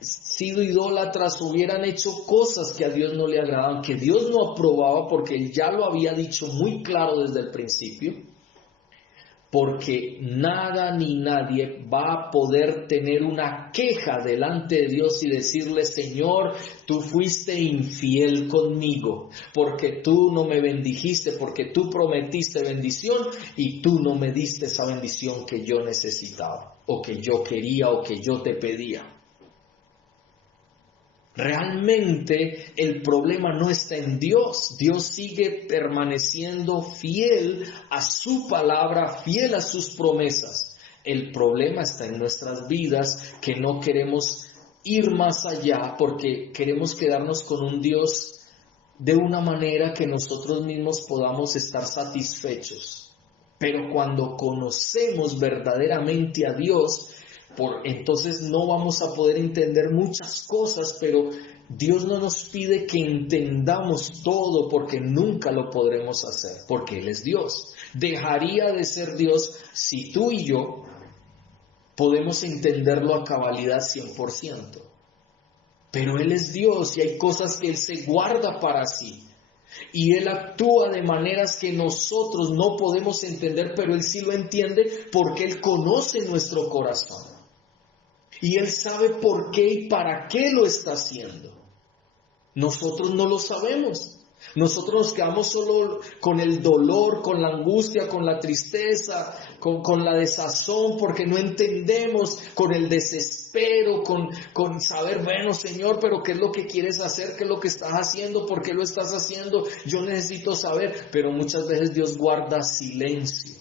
sido idólatras, hubieran hecho cosas que a Dios no le agradaban, que Dios no aprobaba, porque Él ya lo había dicho muy claro desde el principio, porque nada ni nadie va a poder tener una queja delante de Dios y decirle: Señor, tú fuiste infiel conmigo, porque tú no me bendijiste, porque tú prometiste bendición y tú no me diste esa bendición que yo necesitaba, o que yo quería, o que yo te pedía. Realmente el problema no está en Dios. Dios sigue permaneciendo fiel a su palabra, fiel a sus promesas. El problema está en nuestras vidas, que no queremos ir más allá porque queremos quedarnos con un Dios de una manera que nosotros mismos podamos estar satisfechos. Pero cuando conocemos verdaderamente a Dios, entonces no vamos a poder entender muchas cosas, pero Dios no nos pide que entendamos todo porque nunca lo podremos hacer, porque Él es Dios. Dejaría de ser Dios si tú y yo podemos entenderlo a cabalidad 100%. Pero Él es Dios y hay cosas que Él se guarda para sí. Y Él actúa de maneras que nosotros no podemos entender, pero Él sí lo entiende porque Él conoce nuestro corazón. Y Él sabe por qué y para qué lo está haciendo. Nosotros no lo sabemos. Nosotros nos quedamos solo con el dolor, con la angustia, con la tristeza, con la desazón, porque no entendemos, con el desespero, con saber, bueno, Señor, pero ¿qué es lo que quieres hacer? ¿Qué es lo que estás haciendo? ¿Por qué lo estás haciendo? Yo necesito saber, pero muchas veces Dios guarda silencio.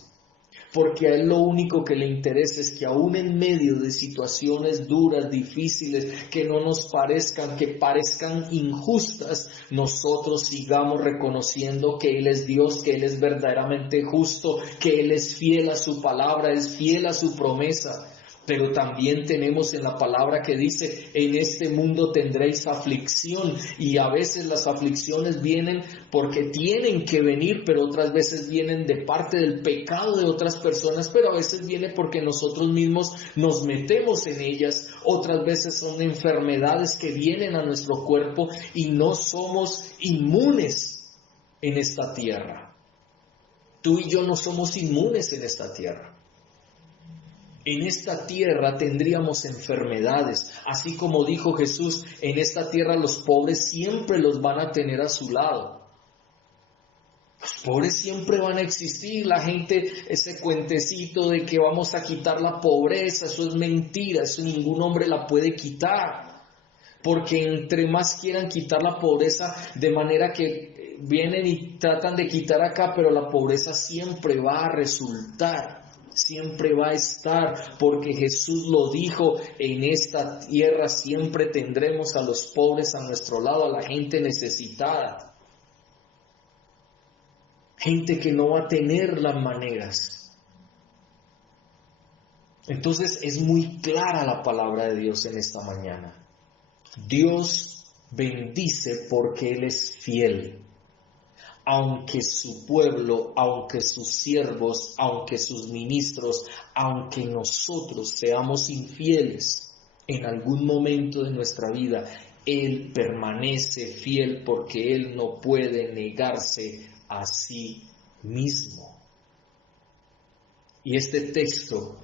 Porque a Él lo único que le interesa es que aún en medio de situaciones duras, difíciles, que no nos parezcan, que parezcan injustas, nosotros sigamos reconociendo que Él es Dios, que Él es verdaderamente justo, que Él es fiel a su palabra, es fiel a su promesa. Pero también tenemos en la palabra que dice, en este mundo tendréis aflicción, y a veces las aflicciones vienen porque tienen que venir, pero otras veces vienen de parte del pecado de otras personas, pero a veces viene porque nosotros mismos nos metemos en ellas, otras veces son enfermedades que vienen a nuestro cuerpo y no somos inmunes en esta tierra. Tú y yo no somos inmunes en esta tierra. En esta tierra tendríamos enfermedades, así como dijo Jesús, en esta tierra los pobres siempre los van a tener a su lado. Los pobres siempre van a existir, la gente, ese cuentecito de que vamos a quitar la pobreza, eso es mentira, eso ningún hombre la puede quitar. Porque entre más quieran quitar la pobreza, de manera que vienen y tratan de quitar acá, pero la pobreza siempre va a resultar. Siempre va a estar, porque Jesús lo dijo, en esta tierra siempre tendremos a los pobres a nuestro lado, a la gente necesitada. Gente que no va a tener las maneras. Entonces es muy clara la palabra de Dios en esta mañana. Dios bendice porque Él es fiel. Aunque su pueblo, aunque sus siervos, aunque sus ministros, aunque nosotros seamos infieles en algún momento de nuestra vida, Él permanece fiel porque Él no puede negarse a sí mismo. Y este texto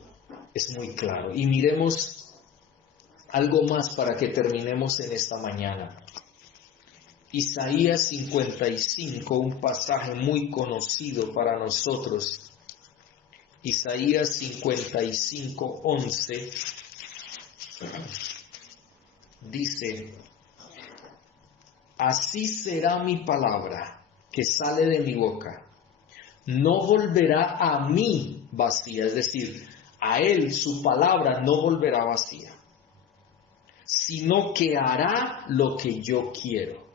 es muy claro. Y miremos algo más para que terminemos en esta mañana. Isaías 55, un pasaje muy conocido para nosotros. Isaías 55, 11, dice, así será mi palabra que sale de mi boca. No volverá a mí vacía, es decir, a Él su palabra no volverá vacía, sino que hará lo que yo quiero.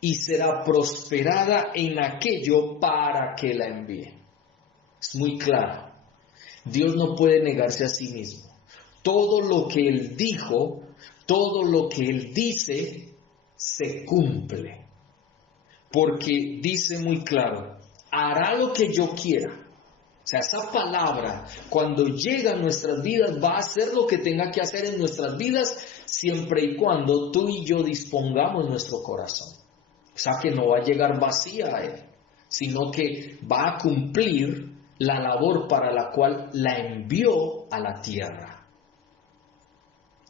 Y será prosperada en aquello para que la envíe. Es muy claro. Dios no puede negarse a sí mismo. Todo lo que Él dijo, todo lo que Él dice, se cumple. Porque dice muy claro, hará lo que yo quiera. O sea, esa palabra, cuando llega a nuestras vidas, va a hacer lo que tenga que hacer en nuestras vidas, siempre y cuando tú y yo dispongamos nuestro corazón. O sea, que no va a llegar vacía a Él, sino que va a cumplir la labor para la cual la envió a la tierra.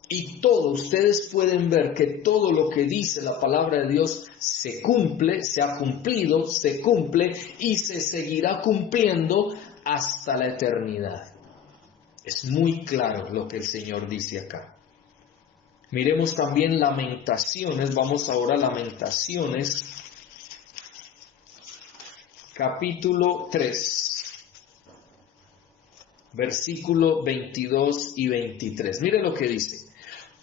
Y ustedes pueden ver que todo lo que dice la palabra de Dios se cumple, se ha cumplido, se cumple y se seguirá cumpliendo hasta la eternidad. Es muy claro lo que el Señor dice acá. Miremos también Lamentaciones, vamos ahora a Lamentaciones, capítulo 3. versículo 22 y 23. Mire lo que dice.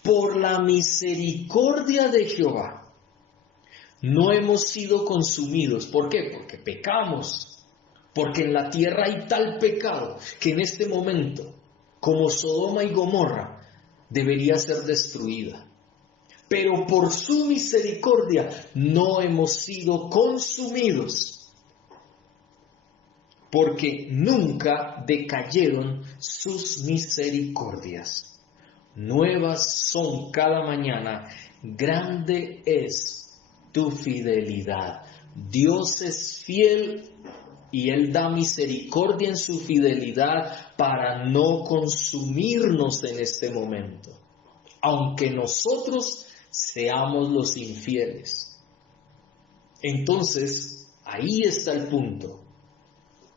Por la misericordia de Jehová no hemos sido consumidos. ¿Por qué? Porque pecamos. Porque en la tierra hay tal pecado que en este momento, como Sodoma y Gomorra, debería ser destruida. Pero por su misericordia no hemos sido consumidos, porque nunca decayeron sus misericordias. Nuevas son cada mañana, grande es tu fidelidad. Dios es fiel y Él da misericordia en su fidelidad para no consumirnos en este momento, aunque nosotros seamos los infieles. Entonces, ahí está el punto.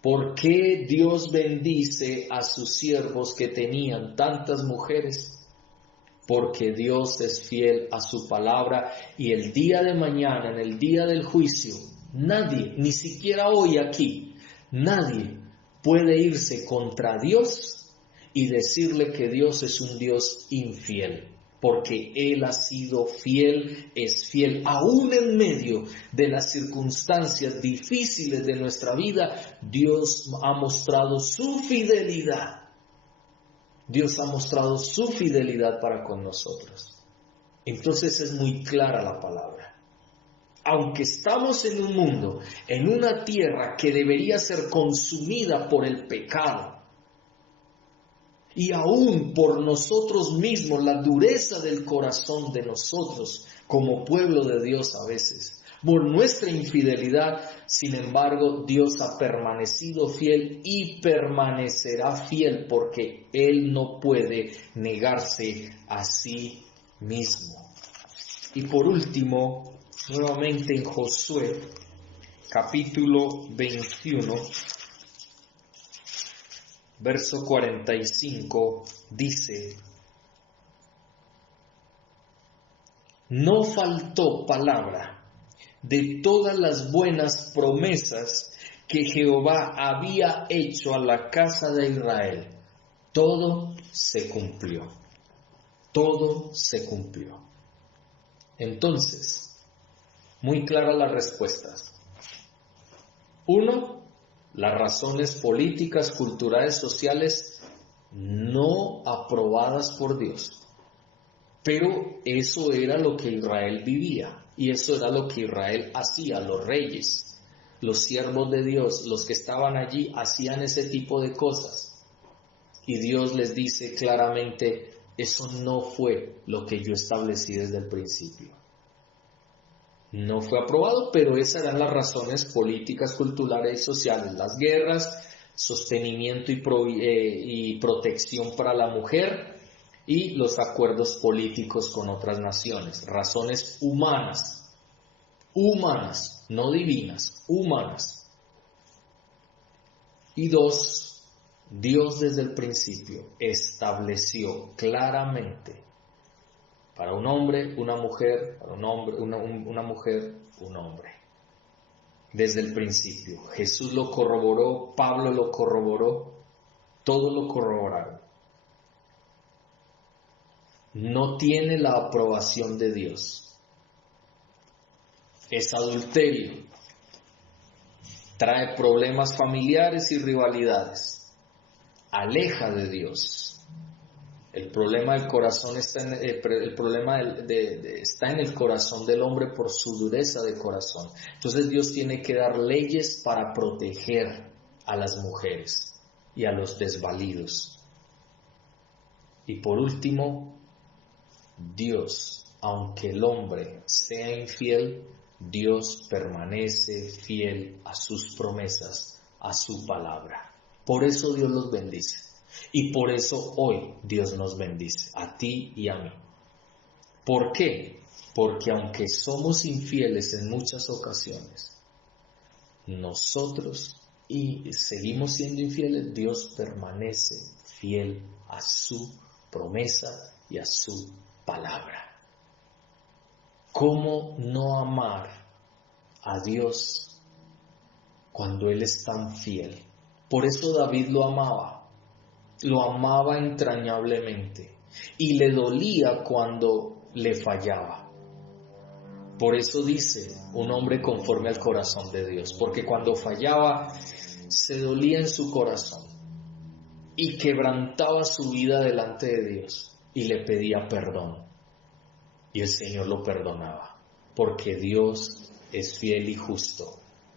¿Por qué Dios bendice a sus siervos que tenían tantas mujeres? Porque Dios es fiel a su palabra y el día de mañana, en el día del juicio, nadie, ni siquiera hoy aquí, nadie puede irse contra Dios y decirle que Dios es un Dios infiel. Porque Él ha sido fiel, es fiel, aún en medio de las circunstancias difíciles de nuestra vida. Dios ha mostrado su fidelidad. Dios ha mostrado su fidelidad para con nosotros. Entonces es muy clara la palabra. Aunque estamos en un mundo, en una tierra que debería ser consumida por el pecado, y aún por nosotros mismos, la dureza del corazón de nosotros como pueblo de Dios a veces, por nuestra infidelidad, sin embargo, Dios ha permanecido fiel y permanecerá fiel porque Él no puede negarse a sí mismo. Y por último, nuevamente en Josué, capítulo 21, verso 45, dice: no faltó palabra de todas las buenas promesas que Jehová había hecho a la casa de Israel. Todo se cumplió. Todo se cumplió. Entonces, muy claras las respuestas. 1. Las razones políticas, culturales, sociales no aprobadas por Dios. Pero eso era lo que Israel vivía y eso era lo que Israel hacía. Los reyes, los siervos de Dios, los que estaban allí hacían ese tipo de cosas. Y Dios les dice claramente, eso no fue lo que yo establecí desde el principio. No fue aprobado, pero esas eran las razones políticas, culturales y sociales. Las guerras, sostenimiento y protección para la mujer y los acuerdos políticos con otras naciones. Razones humanas, no divinas, humanas. Y 2, Dios desde el principio estableció claramente para un hombre, una mujer, para un hombre, una mujer, un hombre. Desde el principio. Jesús lo corroboró, Pablo lo corroboró, todos lo corroboraron. No tiene la aprobación de Dios. Es adulterio. Trae problemas familiares y rivalidades. Aleja de Dios. El problema del corazón está en está en el corazón del hombre por su dureza de corazón. Entonces Dios tiene que dar leyes para proteger a las mujeres y a los desvalidos. Y por último, Dios, aunque el hombre sea infiel, Dios permanece fiel a sus promesas, a su palabra. Por eso Dios los bendice. Y por eso hoy Dios nos bendice, a ti y a mí. ¿Por qué? Porque aunque somos infieles en muchas ocasiones, nosotros y seguimos siendo infieles, Dios permanece fiel a su promesa y a su palabra. ¿Cómo no amar a Dios cuando Él es tan fiel? Por eso David lo amaba. lo amaba entrañablemente y le dolía cuando le fallaba. Por eso dice, un hombre conforme al corazón de Dios, porque cuando fallaba se dolía en su corazón y quebrantaba su vida delante de Dios y le pedía perdón. Y el Señor lo perdonaba, porque Dios es fiel y justo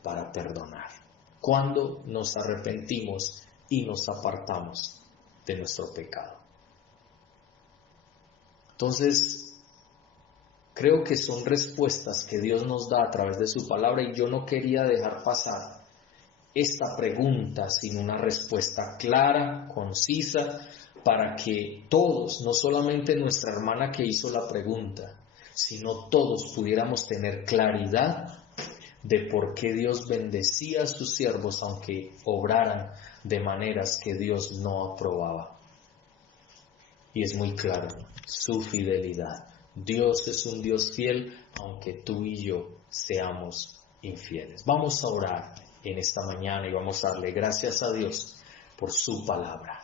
para perdonar. Cuando nos arrepentimos y nos apartamos de nuestro pecado. Entonces, creo que son respuestas que Dios nos da a través de su palabra y yo no quería dejar pasar esta pregunta sin una respuesta clara, concisa, para que todos, no solamente nuestra hermana que hizo la pregunta, sino todos pudiéramos tener claridad de por qué Dios bendecía a sus siervos aunque obraran de maneras que Dios no aprobaba. Y es muy claro, su fidelidad. Dios es un Dios fiel aunque tú y yo seamos infieles. Vamos a orar en esta mañana y vamos a darle gracias a Dios por su palabra.